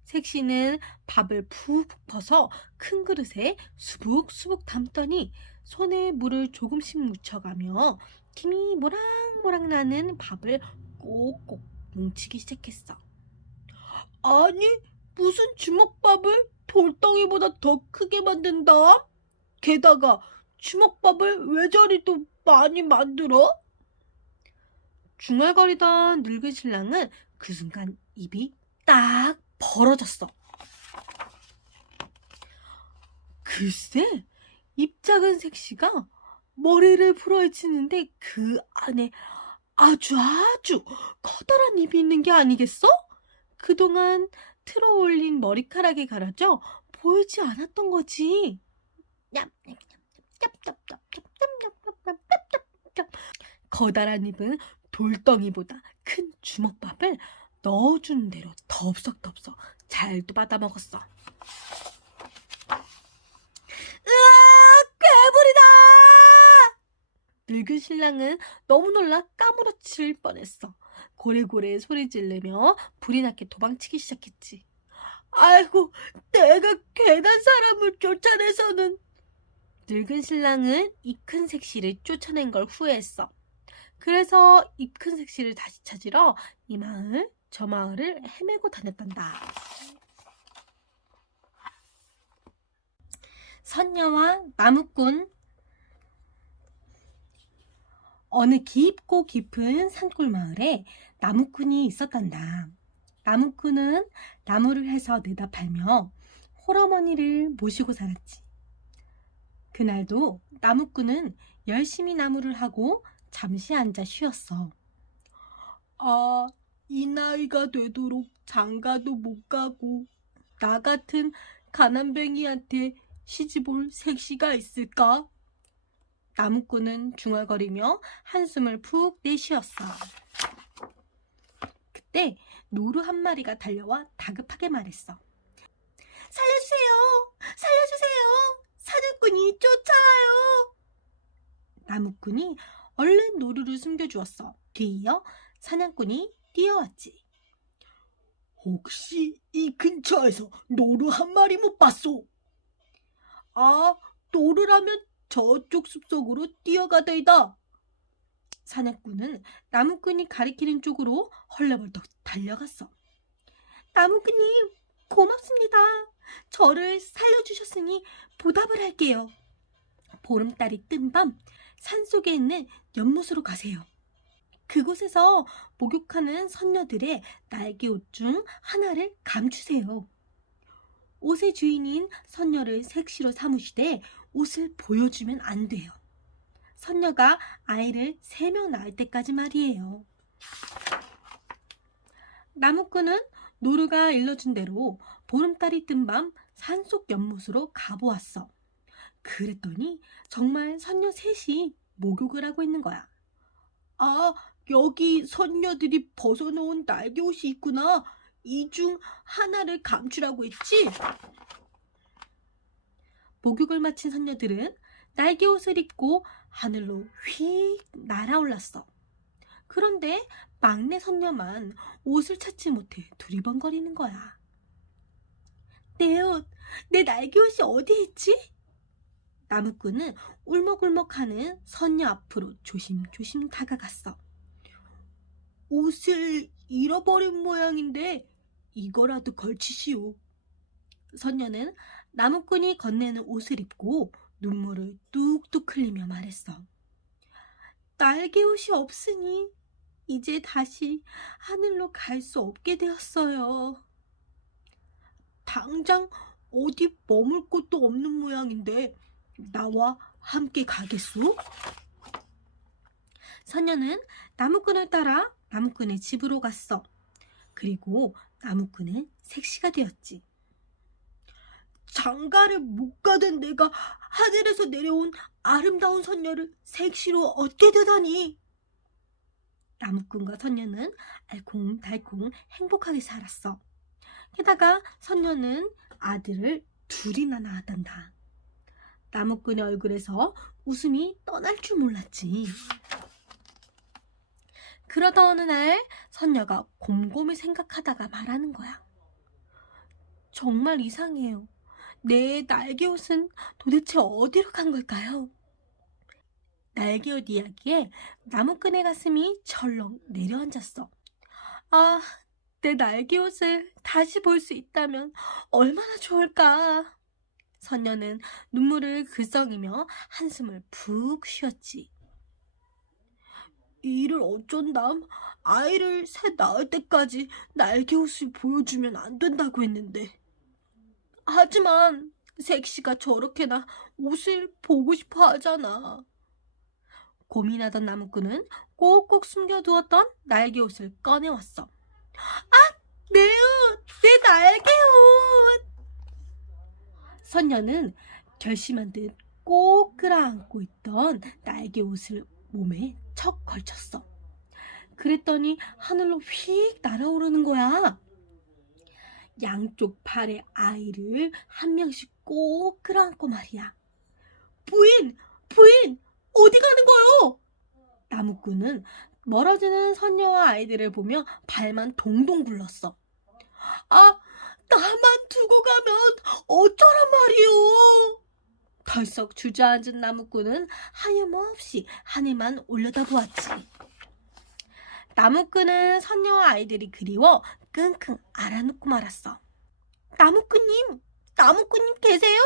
색시는 밥을 푹 퍼서 큰 그릇에 수북수북 담더니 손에 물을 조금씩 묻혀가며 김이 모락모락 나는 밥을 꼭꼭 뭉치기 시작했어. 아니, 무슨 주먹밥을 돌덩이보다 더 크게 만든다? 게다가 주먹밥을 왜 저리 또 많이 만들어? 중얼거리던 늙은 신랑은 그 순간 입이 딱 벌어졌어. 글쎄, 입 작은 색시가 머리를 풀어헤치는데 그 안에 아주 커다란 입이 있는 게 아니겠어? 그동안 틀어 올린 머리카락이 가려져 보이지 않았던 거지. 커다란 입은 돌덩이보다 큰 주먹밥을 넣어주는 대로 덥석덥석 잘도 받아먹었어. 으아! 괴물이다! 늙은 신랑은 너무 놀라 까무러칠 뻔했어. 고래고래 소리 지르며 불이 나게 도망치기 시작했지. 아이고, 내가 괜한 사람을 쫓아내서는. 늙은 신랑은 이 큰 색시를 쫓아낸 걸 후회했어. 그래서 이 큰 색시를 다시 찾으러 이 마을 저 마을을 헤매고 다녔단다. 선녀와 나무꾼. 어느 깊고 깊은 산골 마을에 나무꾼이 있었단다. 나무꾼은 나무를 해서 내다 팔며 홀어머니를 모시고 살았지. 그날도 나무꾼은 열심히 나무를 하고 잠시 앉아 쉬었어. 아, 이 나이가 되도록 장가도 못 가고 나 같은 가난뱅이한테 시집올 색시가 있을까? 나무꾼은 중얼거리며 한숨을 푹 내쉬었어. 그때 노루 한 마리가 달려와 다급하게 말했어. 살려주세요! 살려주세요! 사냥꾼이 쫓아와요! 나무꾼이 얼른 노루를 숨겨주었어. 뒤이어 사냥꾼이 뛰어왔지. 혹시 이 근처에서 노루 한 마리 못 봤소? 아, 노루라면 저쪽 숲속으로 뛰어가다이다. 사냥꾼은 나무꾼이 가리키는 쪽으로 헐레벌떡 달려갔어. 나무꾼님, 고맙습니다. 저를 살려주셨으니 보답을 할게요. 보름달이 뜬 밤 산속에 있는 연못으로 가세요. 그곳에서 목욕하는 선녀들의 날개옷 중 하나를 감추세요. 옷의 주인인 선녀를 색시로 삼으시되 옷을 보여주면 안 돼요. 선녀가 아이를 3명 낳을 때까지 말이에요. 나무꾼은 노루가 일러준 대로 보름달이 뜬 밤 산속 연못으로 가보았어. 그랬더니 정말 선녀 셋이 목욕을 하고 있는 거야. 아, 여기 선녀들이 벗어놓은 날개옷이 있구나. 이 중 하나를 감추라고 했지? 목욕을 마친 선녀들은 날개옷을 입고 하늘로 휙 날아올랐어. 그런데 막내 선녀만 옷을 찾지 못해 두리번거리는 거야. 내 옷, 내 날개옷이 어디 있지? 나무꾼은 울먹울먹하는 선녀 앞으로 조심조심 다가갔어. 옷을 잃어버린 모양인데 이거라도 걸치시오. 선녀는 나무꾼이 건네는 옷을 입고 눈물을 뚝뚝 흘리며 말했어. 날개옷이 없으니 이제 다시 하늘로 갈 수 없게 되었어요. 당장 어디 머물 곳도 없는 모양인데 나와 함께 가겠소? 선녀는 나무꾼을 따라 나무꾼의 집으로 갔어. 그리고 나무꾼은 색시가 되었지. 장가를 못 가던 내가 하늘에서 내려온 아름다운 선녀를 색시로 얻게 되다니. 나무꾼과 선녀는 알콩달콩 행복하게 살았어. 게다가 선녀는 아들을 2이나 낳았단다. 나무꾼의 얼굴에서 웃음이 떠날 줄 몰랐지. 그러다 어느 날 선녀가 곰곰이 생각하다가 말하는 거야. 정말 이상해요. 내 날개옷은 도대체 어디로 간 걸까요? 날개옷 이야기에 나무꾼의 가슴이 철렁 내려앉았어. 아, 내 날개옷을 다시 볼 수 있다면 얼마나 좋을까. 선녀는 눈물을 글썽이며 한숨을 푹 쉬었지. 이를 어쩐담? 아이를 새 낳을 때까지 날개옷을 보여주면 안 된다고 했는데. 하지만 색시가 저렇게나 옷을 보고 싶어 하잖아. 고민하던 나무꾼은 꼭꼭 숨겨두었던 날개옷을 꺼내왔어. 아! 내 옷! 내 날개옷! 선녀는 결심한 듯 꼭 끌어안고 있던 날개옷을 몸에 척 걸쳤어. 그랬더니 하늘로 휙 날아오르는 거야. 양쪽 팔에 아이를 한 명씩 꼭 끌어안고 말이야. 부인! 부인! 어디 가는 거요? 나무꾼은 멀어지는 선녀와 아이들을 보며 발만 동동 굴렀어. 아, 나만 두고 가면 어쩌란 말이오? 덜썩 주저앉은 나무꾼은 하염없이 하늘만 올려다보았지. 나무꾼은 선녀와 아이들이 그리워 끙끙 앓아눕고 말았어. 나무꾼님, 나무꾼님 계세요?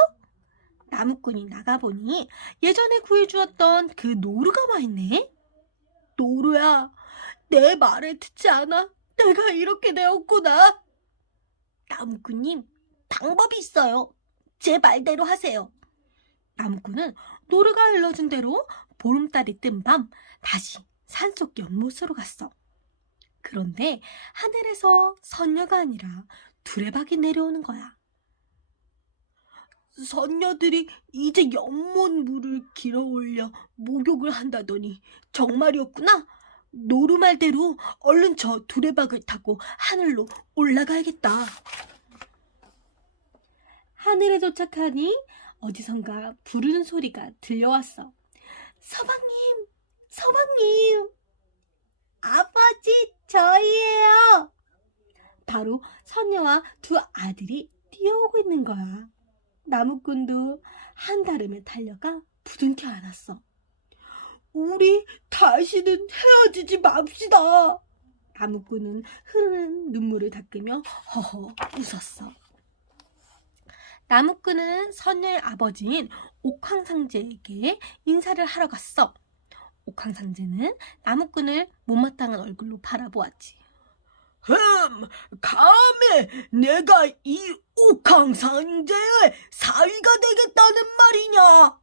나무꾼이 나가보니 예전에 구해주었던 그 노루가 와있네. 노루야, 내 말을 듣지 않아 내가 이렇게 되었구나. 나무꾼님, 방법이 있어요. 제 말대로 하세요. 나무꾼은 노루가 일러준 대로 보름달이 뜬 밤 다시 산속 연못으로 갔어. 그런데 하늘에서 선녀가 아니라 두레박이 내려오는 거야. 선녀들이 이제 연못 물을 길어 올려 목욕을 한다더니 정말이었구나. 노루 말대로 얼른 저 두레박을 타고 하늘로 올라가야겠다. 하늘에 도착하니 어디선가 부르는 소리가 들려왔어. 서방님, 서방님. 아버지, 저희예요. 바로 선녀와 두 아들이 뛰어오고 있는 거야. 나무꾼도 한달음에 달려가 부둥켜 안았어. 우리 다시는 헤어지지 맙시다. 나무꾼은 흐르는 눈물을 닦으며 허허 웃었어. 나무꾼은 선녀의 아버지인 옥황상제에게 인사를 하러 갔어. 옥황상제는 나무꾼을 못마땅한 얼굴로 바라보았지. 감히 내가 이 옥황상제의 사위가 되겠다는 말이냐?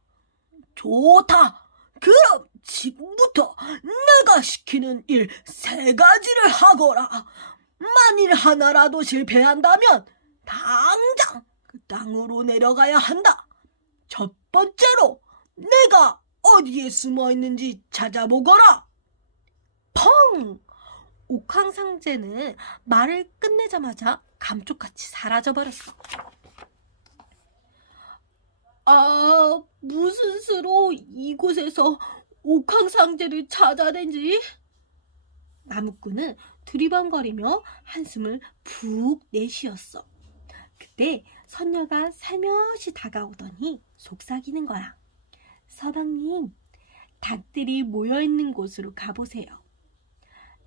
좋다. 그럼 지금부터 내가 시키는 일 3가지를 하거라. 만일 하나라도 실패한다면 당장 그 땅으로 내려가야 한다. 첫 번째로 내가 어디에 숨어 있는지 찾아보거라. 펑! 옥황상제는 말을 끝내자마자 감쪽같이 사라져버렸어. 아, 무슨 수로 이곳에서 옥황상제를 찾아낸지? 나무꾼은 두리번거리며 한숨을 푹 내쉬었어. 그때 선녀가 살며시 다가오더니 속삭이는 거야. 서방님, 닭들이 모여있는 곳으로 가보세요.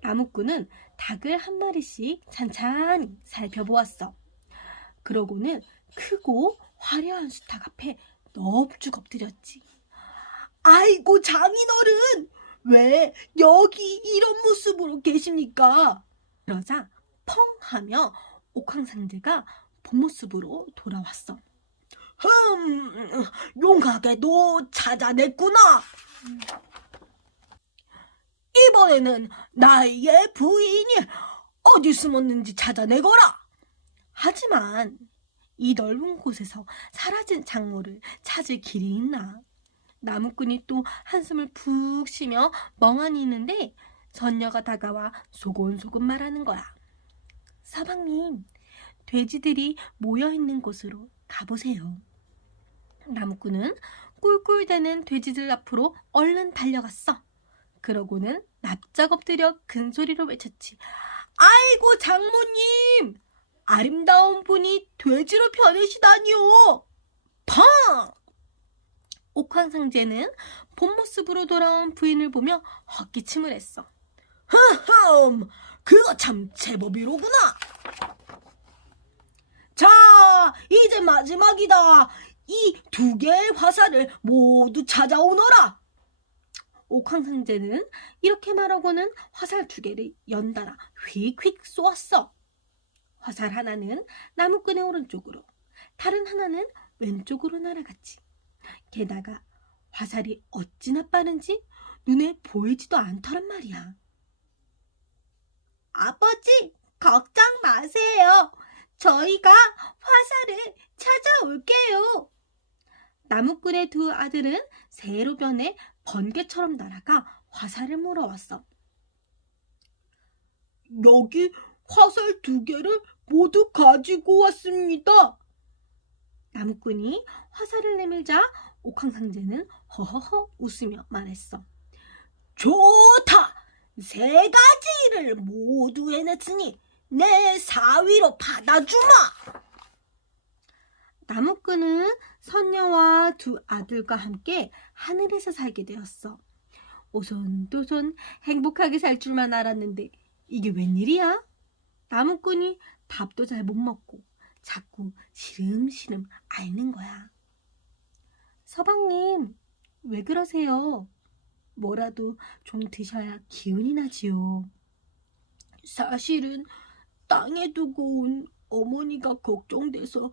나무꾼은 닭을 한 마리씩 찬찬히 살펴보았어. 그러고는 크고 화려한 수탉 앞에 넙죽 엎드렸지. 아이고, 장인어른, 왜 여기 이런 모습으로 계십니까? 그러자 펑 하며 옥황상제가 본 모습으로 돌아왔어. 용하게도 찾아냈구나. 이번에는 나의 부인이 어디 숨었는지 찾아내거라. 하지만 이 넓은 곳에서 사라진 장모를 찾을 길이 있나? 나무꾼이 또 한숨을 푹 쉬며 멍하니 있는데 선녀가 다가와 소곤소곤 말하는 거야. 서방님, 돼지들이 모여있는 곳으로 가보세요. 나무꾼은 꿀꿀대는 돼지들 앞으로 얼른 달려갔어. 그러고는 납작 엎드려 큰 소리로 외쳤지. 아이고, 장모님! 아름다운 분이 돼지로 변해시다니요. 팡! 옥황상제는 본 모습으로 돌아온 부인을 보며 헛기침을 했어. 그거 참 제법이로구나. 자, 이제 마지막이다. 이 2개의 화살을 모두 찾아오너라. 옥황상제는 이렇게 말하고는 화살 2개를 연달아 휙휙 쏘았어. 화살 하나는 나무꾼의 오른쪽으로, 다른 하나는 왼쪽으로 날아갔지. 게다가 화살이 어찌나 빠른지 눈에 보이지도 않더란 말이야. 아버지, 걱정 마세요. 저희가 화살을 찾아올게요. 나무꾼의 2 아들은 새로 변해 번개처럼 날아가 화살을 물어왔어. 여기 화살 2개를 모두 가지고 왔습니다. 나무꾼이 화살을 내밀자 옥황상제는 허허허 웃으며 말했어. 좋다! 3가지를 모두 해냈으니 내 사위로 받아주마! 나무꾼은 선녀와 2 아들과 함께 하늘에서 살게 되었어. 오손도손 행복하게 살 줄만 알았는데 이게 웬일이야? 나무꾼이 밥도 잘 못 먹고 자꾸 시름시름 앓는 거야. 서방님, 왜 그러세요? 뭐라도 좀 드셔야 기운이 나지요. 사실은 땅에 두고 온 어머니가 걱정돼서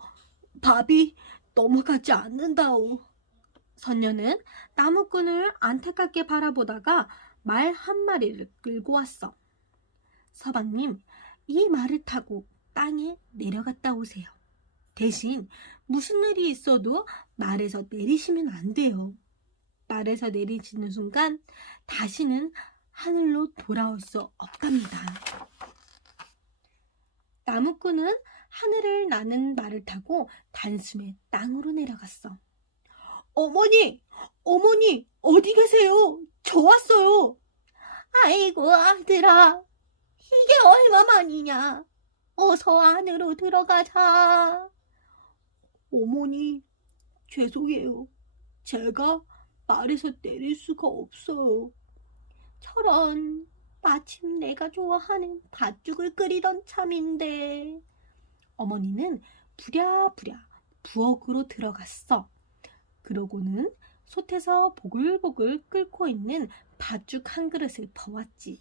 밥이 넘어가지 않는다오. 선녀는 나무꾼을 안타깝게 바라보다가 말 한 마리를 끌고 왔어. 서방님, 이 말을 타고 땅에 내려갔다 오세요. 대신 무슨 일이 있어도 말에서 내리시면 안 돼요. 말에서 내리시는 순간 다시는 하늘로 돌아올 수 없답니다. 나무꾼은 하늘을 나는 말을 타고 단숨에 땅으로 내려갔어. 어머니, 어디 계세요? 저 왔어요. 아이고, 아들아, 이게 얼마만이냐? 어서 안으로 들어가자. 어머니, 죄송해요. 제가 말에서 내릴 수가 없어요. 저런, 마침 내가 좋아하는 팥죽을 끓이던 참인데. 어머니는 부랴부랴 부엌으로 들어갔어. 그러고는 솥에서 보글보글 끓고 있는 팥죽 한 그릇을 퍼왔지.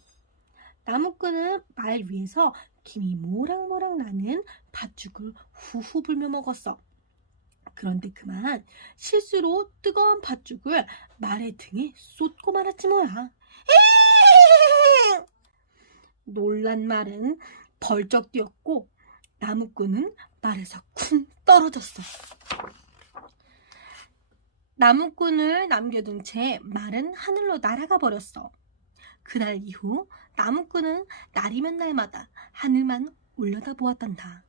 나무꾼은 말 위에서 김이 모락모락 나는 팥죽을 후후 불며 먹었어. 그런데 그만 실수로 뜨거운 팥죽을 말의 등에 쏟고 말았지 뭐야. 놀란 말은 벌쩍 뛰었고 나무꾼은 말에서 쿵 떨어졌어. 나무꾼을 남겨둔 채 말은 하늘로 날아가 버렸어. 그날 이후 나무꾼은 날이면 날마다 하늘만 올려다보았단다.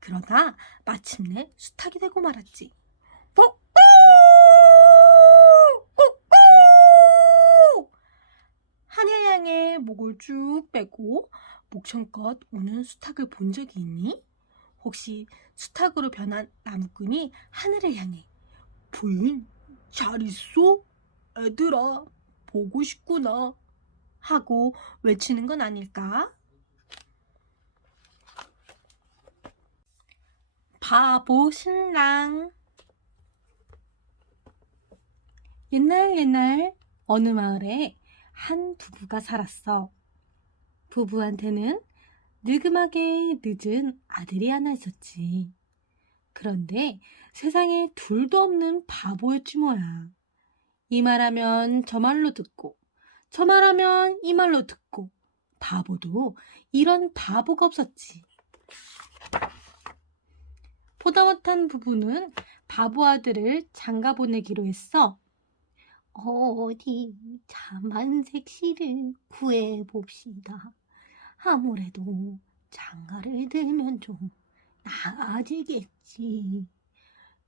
그러다 마침내 수탉이 되고 말았지. 꼬꼬! 꼬꼬! 하늘 향해 목을 쭉 빼고 목청껏 우는 수탉을 본 적이 있니? 혹시 수탉으로 변한 나무꾼이 하늘을 향해 부인, 잘 있어? 애들아, 보고 싶구나 하고 외치는 건 아닐까? 바보 신랑. 옛날 어느 마을에 한 부부가 살았어. 부부한테는 느금하게 늦은 아들이 하나 있었지. 그런데 세상에 둘도 없는 바보였지 뭐야. 이 말하면 저 말로 듣고 저 말하면 이 말로 듣고 바보도 이런 바보가 없었지. 보다 못한 부부는 바보 아들을 장가 보내기로 했어. 어디 자만색 씨를 구해봅시다. 아무래도 장가를 들면 좀 나아지겠지.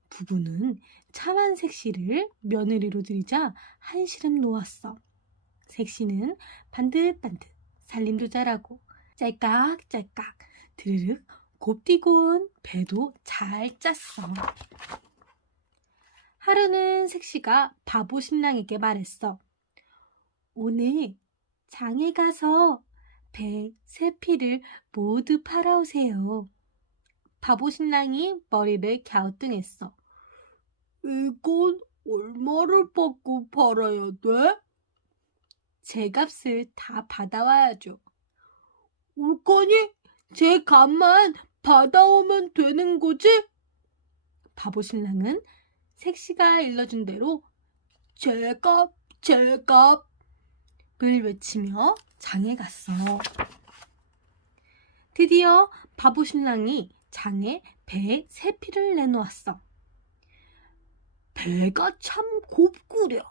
부부는 참한 색시를 며느리로 들이자 한시름 놓았어. 색시는 반듯반듯 살림도 잘하고 짤깍짤깍 드르륵 곱디고운 배도 잘 짰어. 하루는 색시가 바보 신랑에게 말했어. 오늘 장에 가서 배 3피를 모두 팔아오세요. 바보 신랑이 머리를 갸우뚱했어. 이건 얼마를 받고 팔아야 돼? 제 값을 다 받아와야죠. 올 거니? 제 값만 받아오면 되는 거지? 바보 신랑은 색시가 일러준 대로 제 값을 외치며 장에 갔어. 드디어 바보 신랑이 장에 배 3피를 내놓았어. 배가 참 곱구려.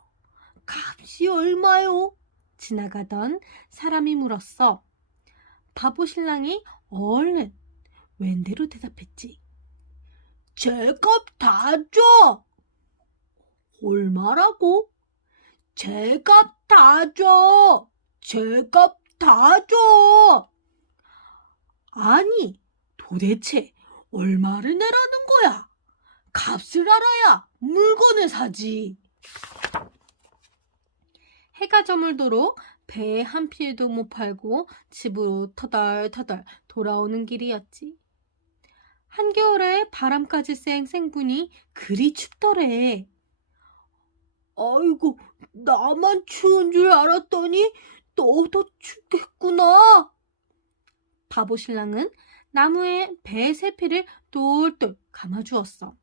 값이 얼마요? 지나가던 사람이 물었어. 바보 신랑이 얼른 웬대로 대답했지. 제값 다 줘. 얼마라고? 제값 다 줘. 제값 다 줘. 아니, 도대체 얼마를 내라는 거야? 값을 알아야 물건을 사지. 해가 저물도록 배에 한 피에도 못 팔고 집으로 터덜터덜 돌아오는 길이었지. 한겨울에 바람까지 쌩 생분이 그리 춥더래. 아이고, 나만 추운 줄 알았더니 너도 춥겠구나. 바보 신랑은 나무에 배의 세피를 똘똘 감아주었어.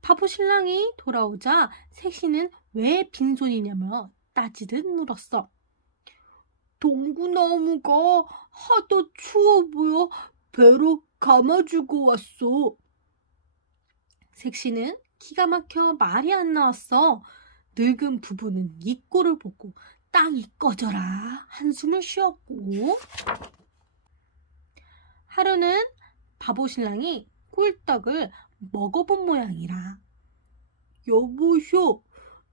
바보 신랑이 돌아오자 색시는 왜 빈손이냐며 따지듯 물었어. 동구나무가 하도 추워 보여 배로 감아주고 왔어. 색시는 기가 막혀 말이 안 나왔어. 늙은 부부는 이 꼴을 보고 땅이 꺼져라 한숨을 쉬었고, 하루는 바보 신랑이 꿀떡을 먹어본 모양이라. 여보쇼,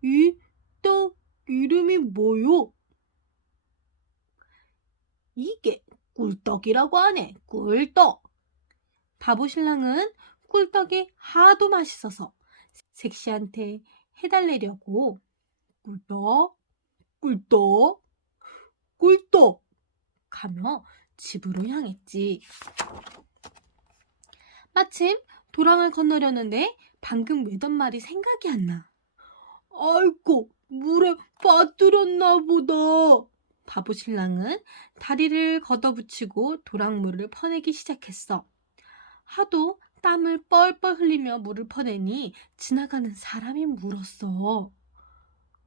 이 떡 이름이 뭐요? 이게 꿀떡이라고 하네, 꿀떡. 바보 신랑은 꿀떡이 하도 맛있어서 색시한테 해달래려고 꿀떡, 꿀떡, 꿀떡 가며 집으로 향했지. 마침 도랑을 건너려는데 방금 외던 말이 생각이 안 나. 아이고, 물에 빠뜨렸나 보다. 바보 신랑은 다리를 걷어붙이고 도랑물을 퍼내기 시작했어. 하도 땀을 뻘뻘 흘리며 물을 퍼내니 지나가는 사람이 물었어.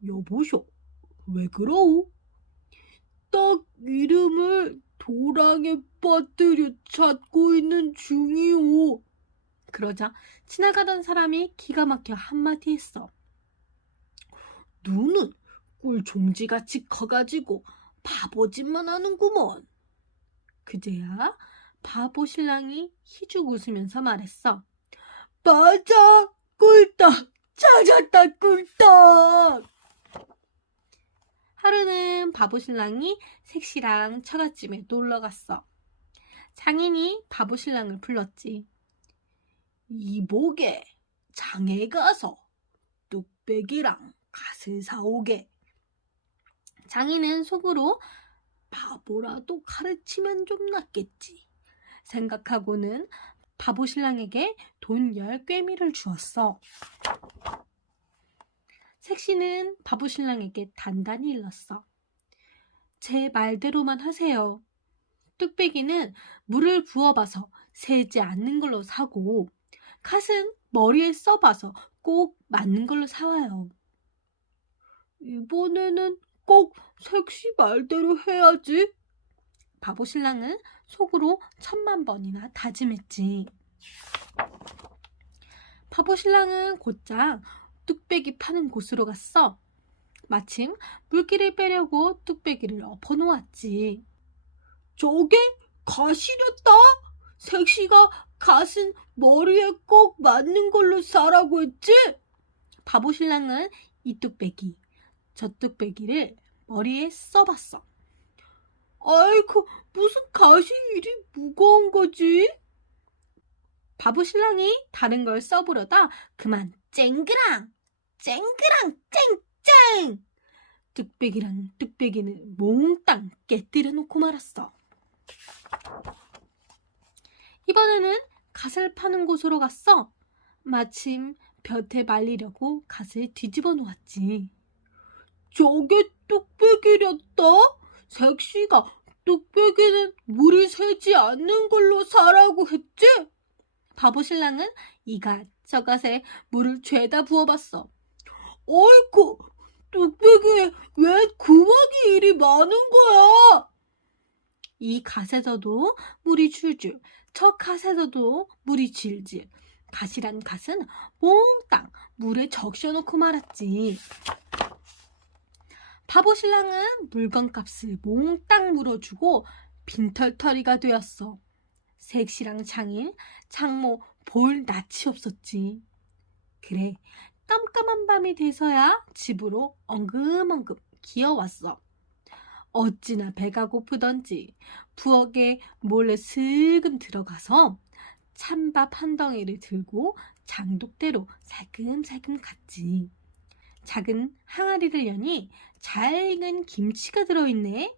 여보쇼, 왜 그러오? 떡 이름을 도랑에 빠뜨려 찾고 있는 중이오. 그러자 지나가던 사람이 기가 막혀 한마디 했어. 눈은 꿀 종지같이 커가지고 바보짓만 하는구먼. 그제야 바보 신랑이 희죽 웃으면서 말했어. 맞아, 꿀떡 찾았다, 꿀떡. 하루는 바보 신랑이 색시랑 처갓집에 놀러 갔어. 장인이 바보 신랑을 불렀지. 이복에 장에 가서 뚝배기랑 갓을 사오게. 장인은 속으로 바보라도 가르치면 좀 낫겠지 생각하고는 바보 신랑에게 돈 10꿰미를 주었어. 색시는 바보 신랑에게 단단히 일렀어. 제 말대로만 하세요. 뚝배기는 물을 부어봐서 새지 않는 걸로 사고, 갓은 머리에 써봐서 꼭 맞는 걸로 사와요. 이번에는 꼭 색시 말대로 해야지. 바보 신랑은 속으로 1000,000번이나 다짐했지. 바보 신랑은 곧장 뚝배기 파는 곳으로 갔어. 마침 물기를 빼려고 뚝배기를 엎어놓았지. 저게 갓이랬다? 색시가 갓은 머리에 꼭 맞는 걸로 사라고 했지? 바보 신랑은 이 뚝배기, 저 뚝배기를 머리에 써봤어. 아이고, 무슨 갓이 이리 무거운 거지? 바보 신랑이 다른 걸 써보려다 그만 쨍그랑 쨍쨍 뚝배기랑 뚝배기는 몽땅 깨뜨려 놓고 말았어. 이번에는 갓을 파는 곳으로 갔어. 마침 볕에 말리려고 갓을 뒤집어 놓았지. 저게 뚝배기랬다? 색시가 뚝배기는 물이 새지 않는 걸로 사라고 했지? 바보 신랑은 이갓 저갓에 물을 죄다 부어봤어. 어이구, 뚝배기에 왜 구멍이 이리 많은 거야? 이 갓에서도 물이 줄줄, 저 갓에서도 물이 질질. 갓이란 갓은 몽땅 물에 적셔놓고 말았지. 바보 신랑은 물건값을 몽땅 물어주고 빈털터리가 되었어. 색시랑 장인, 장모 볼 낯이 없었지. 그래, 깜깜한 밤이 돼서야 집으로 엉금엉금 기어왔어. 어찌나 배가 고프던지 부엌에 몰래 슬금 들어가서 찬밥 한 덩이를 들고 장독대로 살금살금 갔지. 작은 항아리를 여니 잘 익은 김치가 들어있네.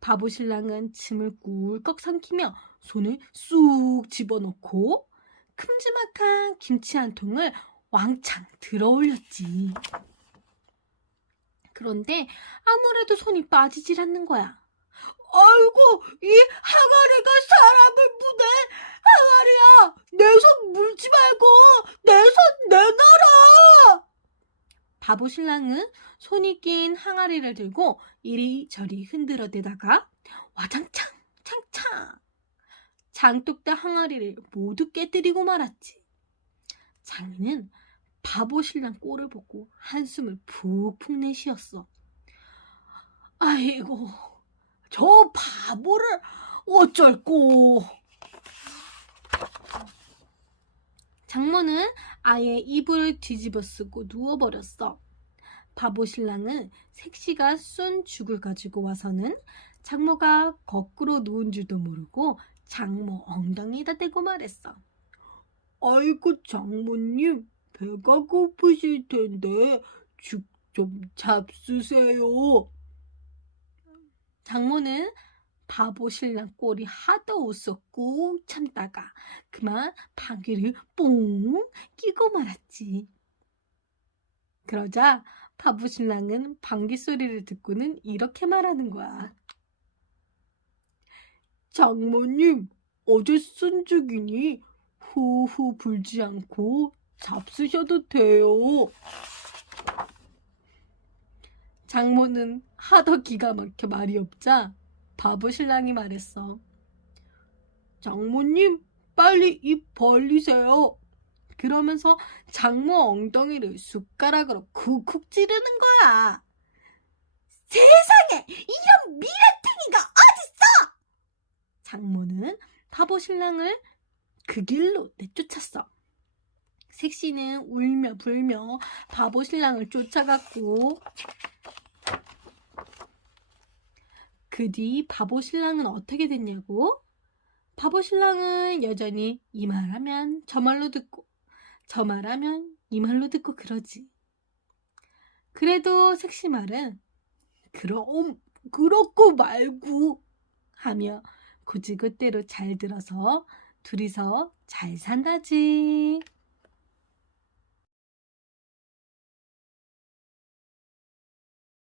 바보 신랑은 침을 꿀꺽 삼키며 손을 쑥 집어넣고 큼지막한 김치 한 통을 왕창 들어올렸지. 그런데 아무래도 손이 빠지질 않는 거야. 아이고, 이 항아리가 사람을 무네. 항아리야, 내 손 물지 말고 내 손 내놔라. 바보 신랑은 손이 낀 항아리를 들고 이리저리 흔들어 대다가 와장창 창창 장독대 항아리를 모두 깨뜨리고 말았지. 장인은 바보 신랑 꼴을 보고 한숨을 푹푹 내쉬었어. 아이고, 저 바보를 어쩔꼬. 장모는 아예 이불을 뒤집어 쓰고 누워버렸어. 바보 신랑은 색시가 쏜 죽을 가지고 와서는 장모가 거꾸로 누운 줄도 모르고 장모 엉덩이에다 대고 말했어. 아이고, 장모님, 배가 고프실 텐데 죽 좀 잡수세요. 장모는 바보 신랑 꼴이 하도 웃어 꾹 참다가 그만 방귀를 뽕 끼고 말았지. 그러자 바보 신랑은 방귀 소리를 듣고는 이렇게 말하는 거야. 장모님, 어제 쓴 죽이니 후후 불지 않고 잡수셔도 돼요. 장모는 하도 기가 막혀 말이 없자 바보 신랑이 말했어. 장모님, 빨리 입 벌리세요. 그러면서 장모 엉덩이를 숟가락으로 쿡쿡 찌르는 거야. 세상에, 이런 미랄탱이가 어딨어! 장모는 바보 신랑을 그 길로 내쫓았어. 색시는 울며 불며 바보 신랑을 쫓아갔고, 그 뒤 바보 신랑은 어떻게 됐냐고? 바보 신랑은 여전히 이 말하면 저 말로 듣고 저 말하면 이 말로 듣고 그러지. 그래도 색시 말은 그럼 그렇고 말고 하며 굳이 그때로 잘 들어서 둘이서 잘 산다지.